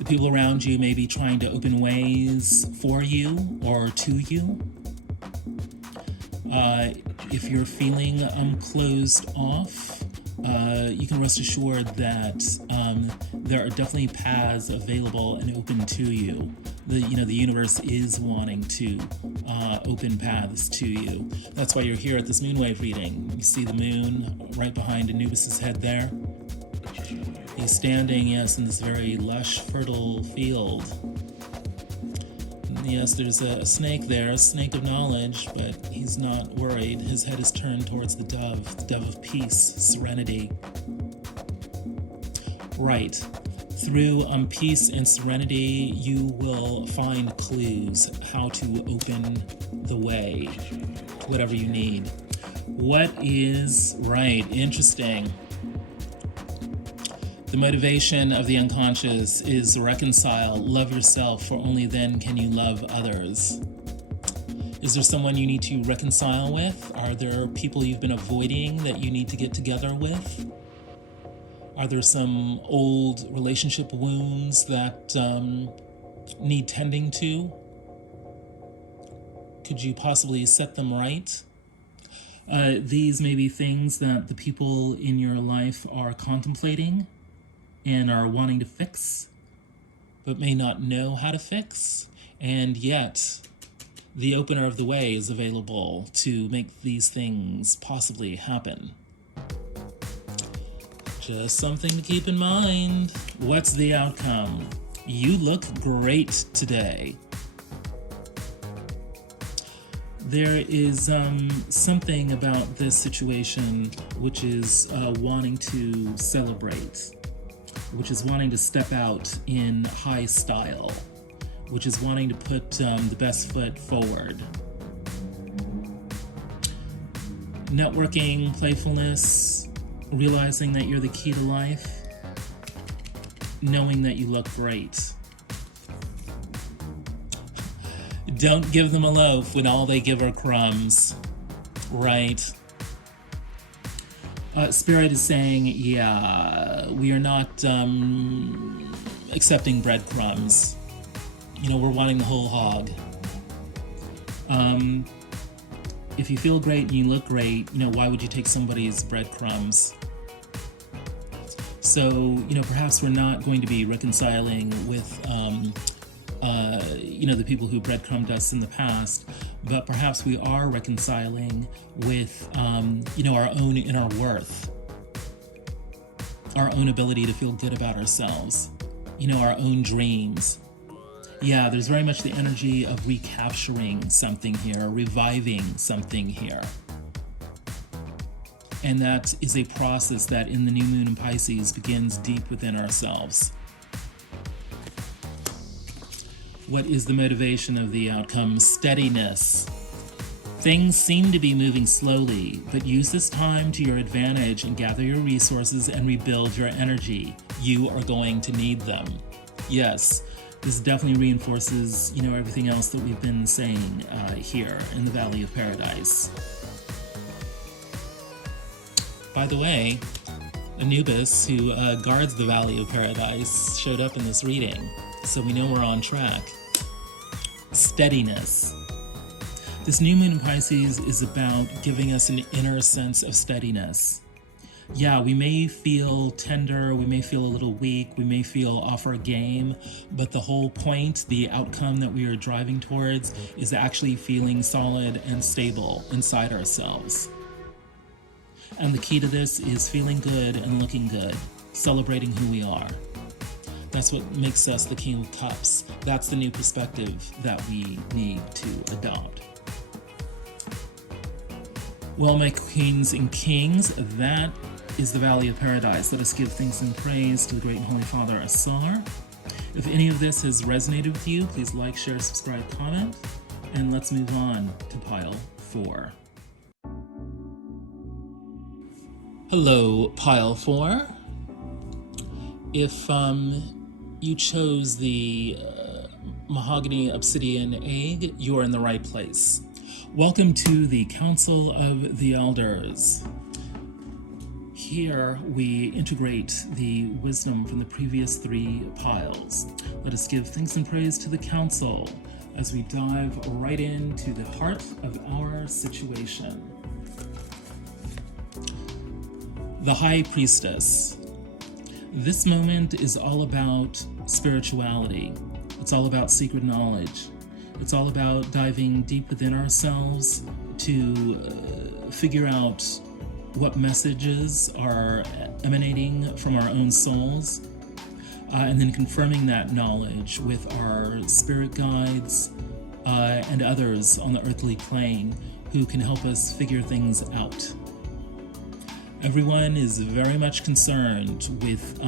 The people around you may be trying to open ways for you or to you. If you're feeling closed off, you can rest assured that there are definitely paths available and open to you. The universe is wanting to open paths to you. That's why you're here at this moonwave reading. You see the moon right behind Anubis's head there. He's standing, yes, in this very lush, fertile field. And yes, there's a snake there, a snake of knowledge, but he's not worried. His head is turned towards the dove of peace, serenity. Right. Through peace and serenity, you will find clues how to open the way, whatever you need. What is right? Interesting. The motivation of the unconscious is reconcile, love yourself, for only then can you love others. Is there someone you need to reconcile with? Are there people you've been avoiding that you need to get together with? Are there some old relationship wounds that need tending to? Could you possibly set them right? These may be things that the people in your life are contemplating and are wanting to fix, but may not know how to fix. And yet, the opener of the way is available to make these things possibly happen. Just something to keep in mind. What's the outcome? You look great today. There is something about this situation which is wanting to celebrate, which is wanting to step out in high style, which is wanting to put the best foot forward. Networking, playfulness, realizing that you're the key to life, knowing that you look great. Don't give them a loaf when all they give are crumbs, right? Spirit is saying, yeah, we are not accepting breadcrumbs. We're wanting the whole hog. If you feel great and you look great, why would you take somebody's breadcrumbs? So, perhaps we're not going to be reconciling with, the people who breadcrumbed us in the past, but perhaps we are reconciling with, our own inner worth, our own ability to feel good about ourselves, our own dreams. Yeah, there's very much the energy of recapturing something here, reviving something here. And that is a process that in the new moon in Pisces begins deep within ourselves. What is the motivation of the outcome? Steadiness. Things seem to be moving slowly, but use this time to your advantage and gather your resources and rebuild your energy. You are going to need them. Yes, this definitely reinforces, everything else that we've been saying here in the Valley of Paradise. By the way, Anubis, who guards the Valley of Paradise, showed up in this reading, so we know we're on track. Steadiness. This new moon in Pisces is about giving us an inner sense of steadiness. Yeah, we may feel tender, we may feel a little weak, we may feel off our game, but the whole point, the outcome that we are driving towards, is actually feeling solid and stable inside ourselves. And the key to this is feeling good and looking good, celebrating who we are. That's what makes us the King of Cups. That's the new perspective that we need to adopt. Well, my queens and kings, that is the Valley of Paradise. Let us give thanks and praise to the Great and Holy Father Asar. If any of this has resonated with you, please like, share, subscribe, comment, and let's move on to pile 4. Hello, pile 4. If you chose the Mahogany Obsidian egg, you're in the right place. Welcome to the Council of the Elders. Here we integrate the wisdom from the previous 3 piles. Let us give thanks and praise to the Council as we dive right into the heart of our situation. The High Priestess. This moment is all about spirituality. It's all about secret knowledge. It's all about diving deep within ourselves to figure out what messages are emanating from our own souls, and then confirming that knowledge with our spirit guides and others on the earthly plane who can help us figure things out. Everyone is very much concerned with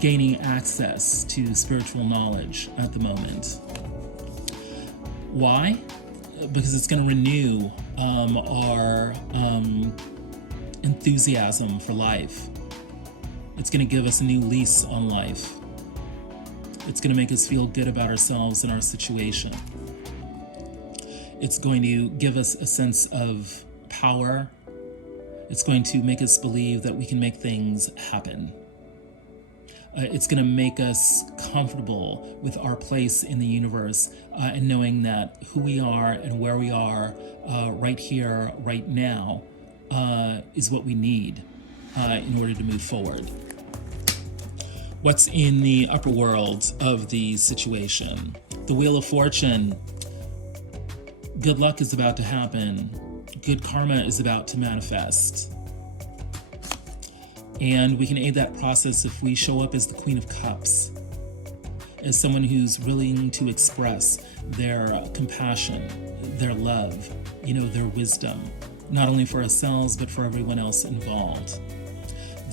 gaining access to spiritual knowledge at the moment. Why? Because it's going to renew our enthusiasm for life. It's going to give us a new lease on life. It's going to make us feel good about ourselves and our situation. It's going to give us a sense of power. It's going to make us believe that we can make things happen. It's going to make us comfortable with our place in the universe and knowing that who we are and where we are right here, right now, is what we need in order to move forward. What's in the upper world of the situation? The Wheel of Fortune. Good luck is about to happen. Good karma is about to manifest. And we can aid that process if we show up as the Queen of Cups, as someone who's willing to express their compassion, their love, their wisdom, not only for ourselves, but for everyone else involved.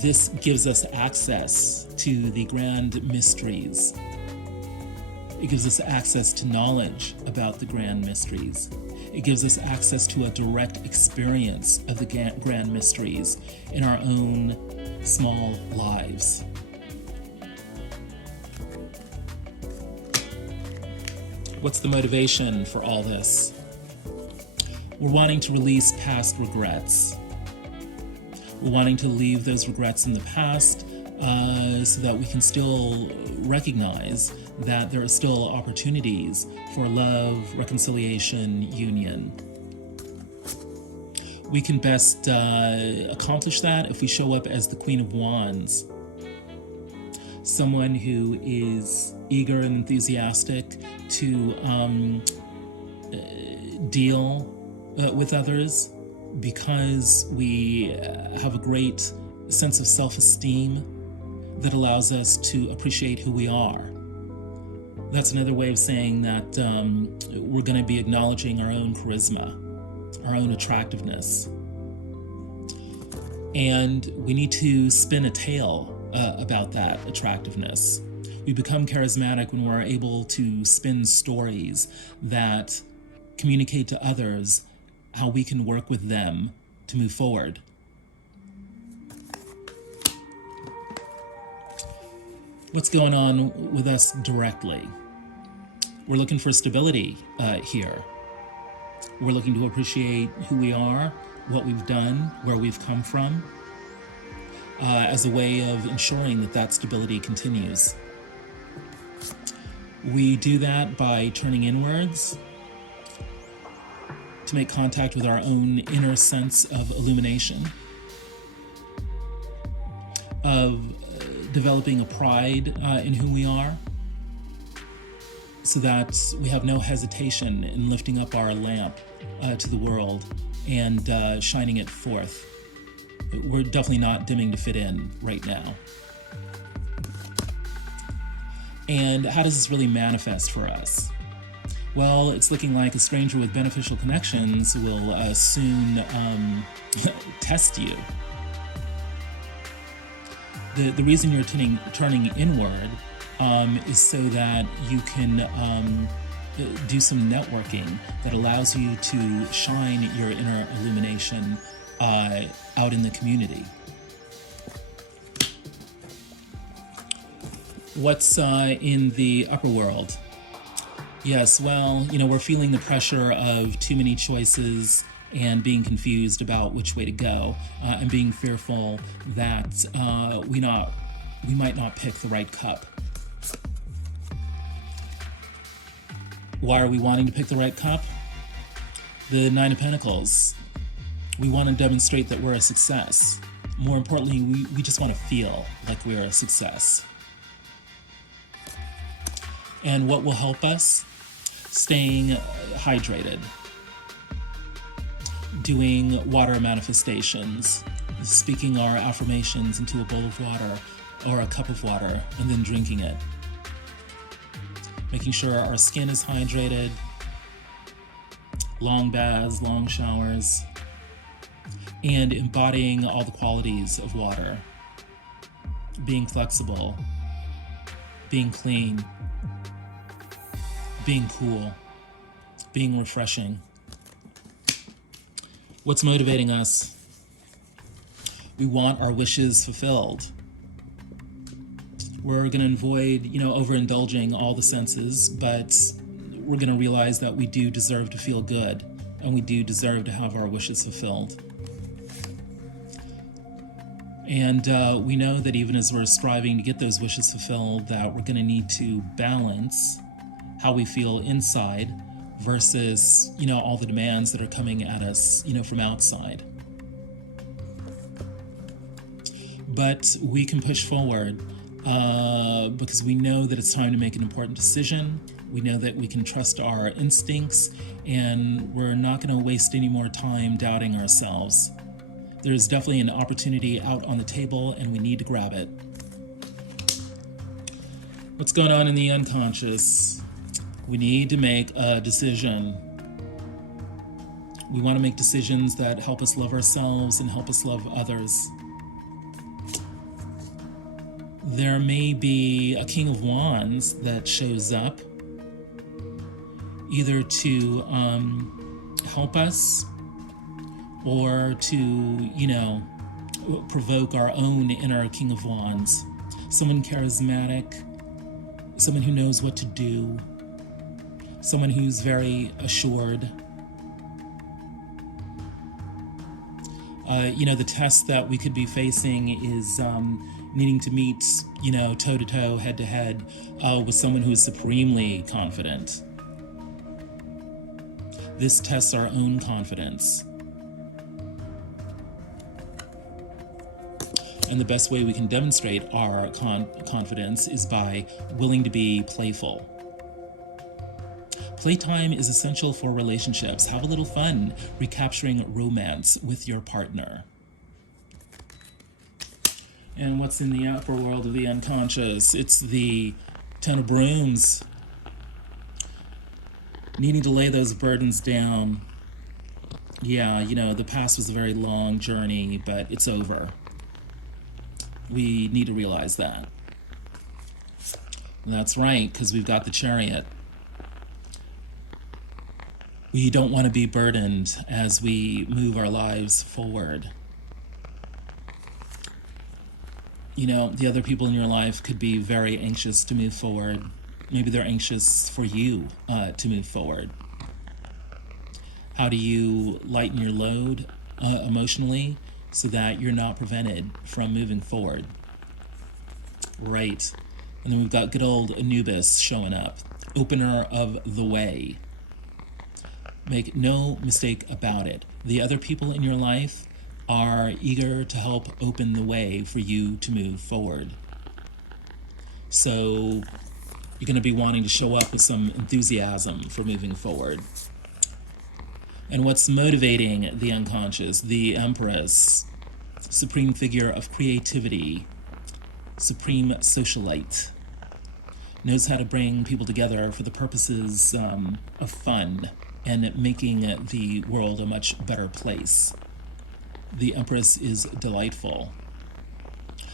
This gives us access to the grand mysteries. It gives us access to knowledge about the grand mysteries. It gives us access to a direct experience of the grand mysteries in our own small lives. What's the motivation for all this? We're wanting to release past regrets. We're wanting to leave those regrets in the past so that we can still recognize that there are still opportunities for love, reconciliation, union. We can best accomplish that if we show up as the Queen of Wands, someone who is eager and enthusiastic to deal with others because we have a great sense of self-esteem that allows us to appreciate who we are. That's another way of saying that we're going to be acknowledging our own charisma, our own attractiveness. And we need to spin a tale about that attractiveness. We become charismatic when we're able to spin stories that communicate to others how we can work with them to move forward. What's going on with us directly? We're looking for stability here. We're looking to appreciate who we are, what we've done, where we've come from, as a way of ensuring that that stability continues. We do that by turning inwards to make contact with our own inner sense of illumination, of developing a pride in who we are, so that we have no hesitation in lifting up our lamp to the world and shining it forth. We're definitely not dimming to fit in right now. And how does this really manifest for us? Well, it's looking like a stranger with beneficial connections will soon test you. The reason you're turning inward is so that you can do some networking that allows you to shine your inner illumination out in the community. What's in the upper world? Yes, well, we're feeling the pressure of too many choices and being confused about which way to go, and being fearful that we might not pick the right cup. Why are we wanting to pick the right cup? The Nine of Pentacles. We want to demonstrate that we're a success. More importantly, we just want to feel like we're a success. And what will help us? Staying hydrated. Doing water manifestations. Speaking our affirmations into a bowl of water or a cup of water and then drinking it. Making sure our skin is hydrated. Long baths, long showers. And embodying all the qualities of water. Being flexible. Being clean. Being cool. Being refreshing. What's motivating us? We want our wishes fulfilled. We're going to avoid, overindulging all the senses, but we're going to realize that we do deserve to feel good, and we do deserve to have our wishes fulfilled. And we know that even as we're striving to get those wishes fulfilled, that we're going to need to balance how we feel inside versus, all the demands that are coming at us, from outside. But we can push forward because we know that it's time to make an important decision. We know that we can trust our instincts, and we're not going to waste any more time doubting ourselves. There's definitely an opportunity out on the table, and we need to grab it. What's going on in the unconscious? We need to make a decision. We want to make decisions that help us love ourselves and help us love others. There may be a King of Wands that shows up, either to help us or to, provoke our own inner King of Wands. Someone charismatic, someone who knows what to do, someone who's very assured. The test that we could be facing is needing to meet, toe-to-toe, head-to-head with someone who is supremely confident. This tests our own confidence. And the best way we can demonstrate our confidence is by willing to be playful. Playtime is essential for relationships. Have a little fun recapturing romance with your partner. And what's in the upper world of the unconscious? It's the Ten of Brooms. Needing to lay those burdens down. Yeah, the past was a very long journey, but it's over. We need to realize that. And that's right, because we've got the Chariot. We don't want to be burdened as we move our lives forward. The other people in your life could be very anxious to move forward. Maybe they're anxious for you to move forward. How do you lighten your load emotionally so that you're not prevented from moving forward? Right. And then we've got good old Anubis showing up. Opener of the way. Make no mistake about it. The other people in your life are eager to help open the way for you to move forward. So you're going to be wanting to show up with some enthusiasm for moving forward. And what's motivating the unconscious? The Empress, supreme figure of creativity, supreme socialite. knows how to bring people together for the purposes of fun and making the world a much better place. The Empress is delightful.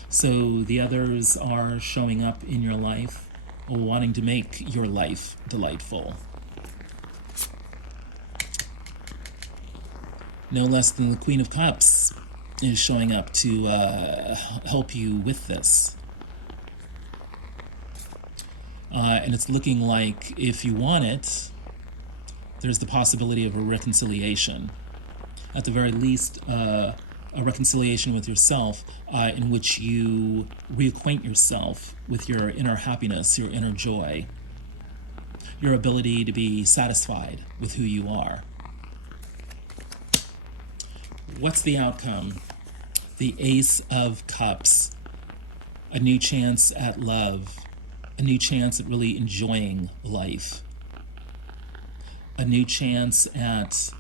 So the others are showing up in your life, wanting to make your life delightful. No less than the Queen of Cups is showing up to help you with this. And it's looking like, if you want it, there's the possibility of a reconciliation. At the very least, a reconciliation with yourself in which you reacquaint yourself with your inner happiness, your inner joy, your ability to be satisfied with who you are. What's the outcome? The Ace of Cups. A new chance at love. A new chance at really enjoying life. A new chance at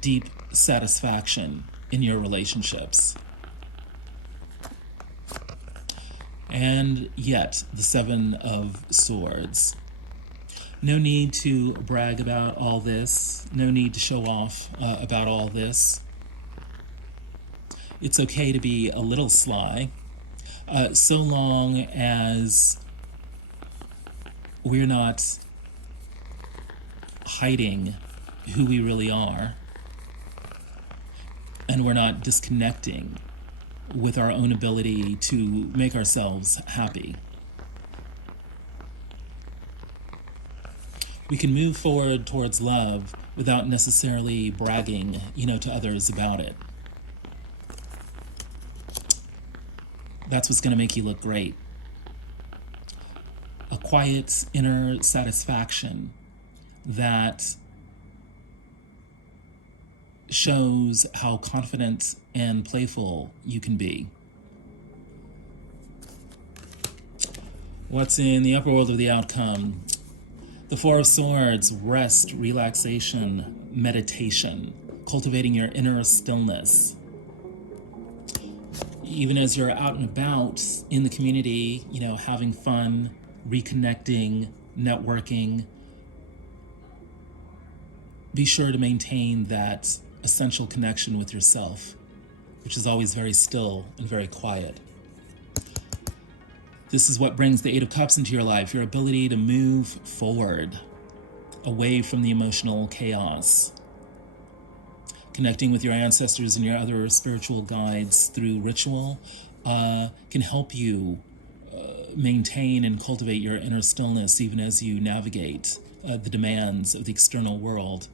deep satisfaction in your relationships. And yet, the Seven of Swords. No need to brag about all this. No need to show off about all this. It's okay to be a little sly, so long as we're not hiding who we really are, and we're not disconnecting with our own ability to make ourselves happy. We can move forward towards love without necessarily bragging, to others about it. That's what's going to make you look great. A quiet inner satisfaction that shows how confident and playful you can be. What's in the upper world of the outcome? The Four of Swords, rest, relaxation, meditation, cultivating your inner stillness. Even as you're out and about in the community, having fun, reconnecting, networking, be sure to maintain that essential connection with yourself, which is always very still and very quiet. This is what brings the Eight of Cups into your life, your ability to move forward, away from the emotional chaos. Connecting with your ancestors and your other spiritual guides through ritual can help you maintain and cultivate your inner stillness even as you navigate the demands of the external world.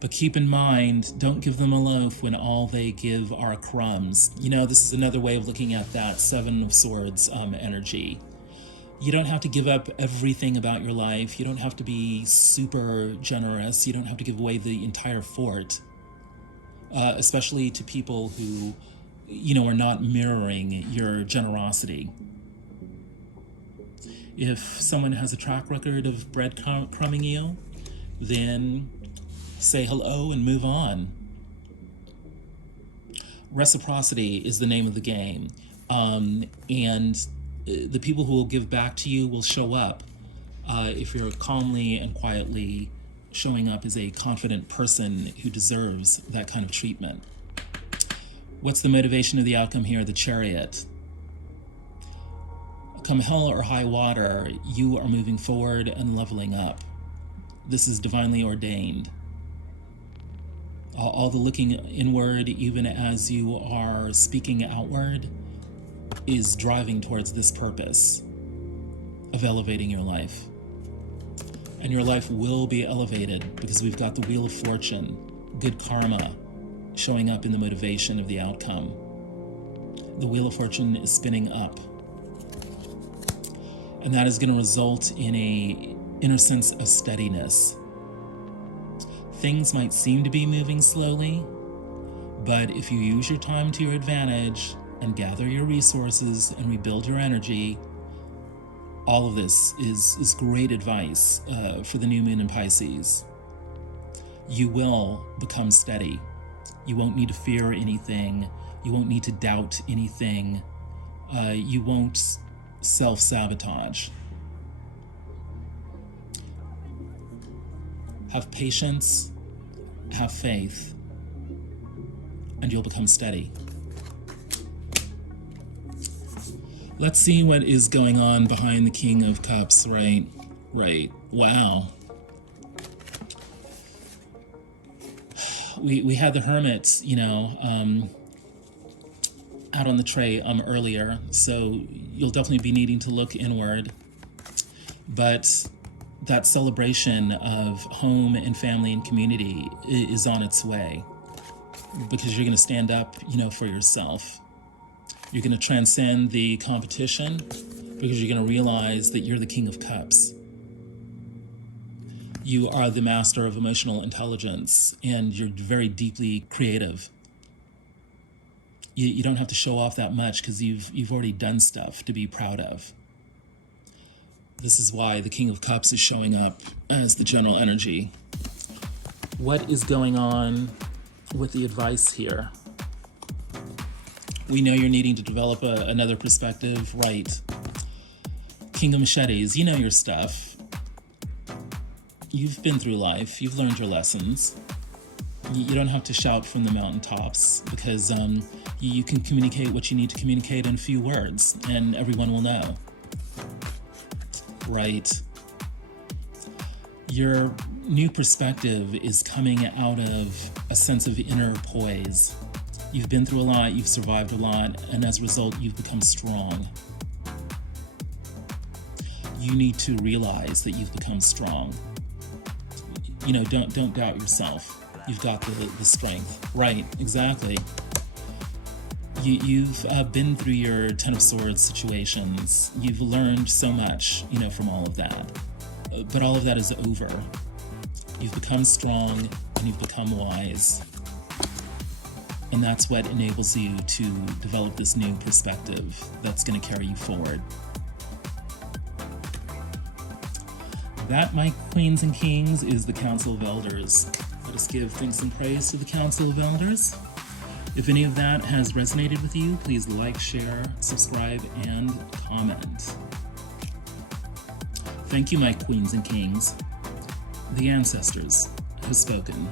But keep in mind, don't give them a loaf when all they give are crumbs. This is another way of looking at that Seven of Swords energy. You don't have to give up everything about your life. You don't have to be super generous. You don't have to give away the entire fort, especially to people who, are not mirroring your generosity. If someone has a track record of breadcrumbing you, then say hello and move on. Reciprocity is the name of the game. And the people who will give back to you will show up if you're calmly and quietly showing up as a confident person who deserves that kind of treatment. What's the motivation of the outcome here? The Chariot. Come hell or high water, you are moving forward and leveling up. This is divinely ordained. All the looking inward, even as you are speaking outward, is driving towards this purpose of elevating your life. And your life will be elevated because we've got the Wheel of Fortune, good karma, showing up in the motivation of the outcome. The Wheel of Fortune is spinning up. And that is going to result in a inner sense of steadiness. Things might seem to be moving slowly, but if you use your time to your advantage and gather your resources and rebuild your energy, all of this is great advice for the new moon in Pisces. You will become steady. You won't need to fear anything. You won't need to doubt anything. You won't self-sabotage. Have patience, have faith, and you'll become steady. Let's see what is going on behind the King of Cups, right? Right. Wow. We had the Hermit, out on the tray earlier, so you'll definitely be needing to look inward. But that celebration of home and family and community is on its way, because you're going to stand up, for yourself. You're going to transcend the competition, because you're going to realize that you're the King of Cups. You are the master of emotional intelligence, and you're very deeply creative. You don't have to show off that much, because you've already done stuff to be proud of. This is why the King of Cups is showing up as the general energy. What is going on with the advice here? We know you're needing to develop another perspective, right? King of Machetes, you know your stuff. You've been through life. You've learned your lessons. You don't have to shout from the mountaintops, because you can communicate what you need to communicate in a few words, and everyone will know. Right. Your new perspective is coming out of a sense of inner poise. You've been through a lot, you've survived a lot, and as a result, you've become strong. You need to realize that you've become strong. Don't doubt yourself. You've got the strength. Right, exactly. You've been through your Ten of Swords situations. You've learned so much, from all of that. But all of that is over. You've become strong and you've become wise. And that's what enables you to develop this new perspective that's going to carry you forward. That, my queens and kings, is the Council of Elders. Let us give thanks and praise to the Council of Elders. If any of that has resonated with you, please like, share, subscribe, and comment. Thank you, my queens and kings. The ancestors have spoken.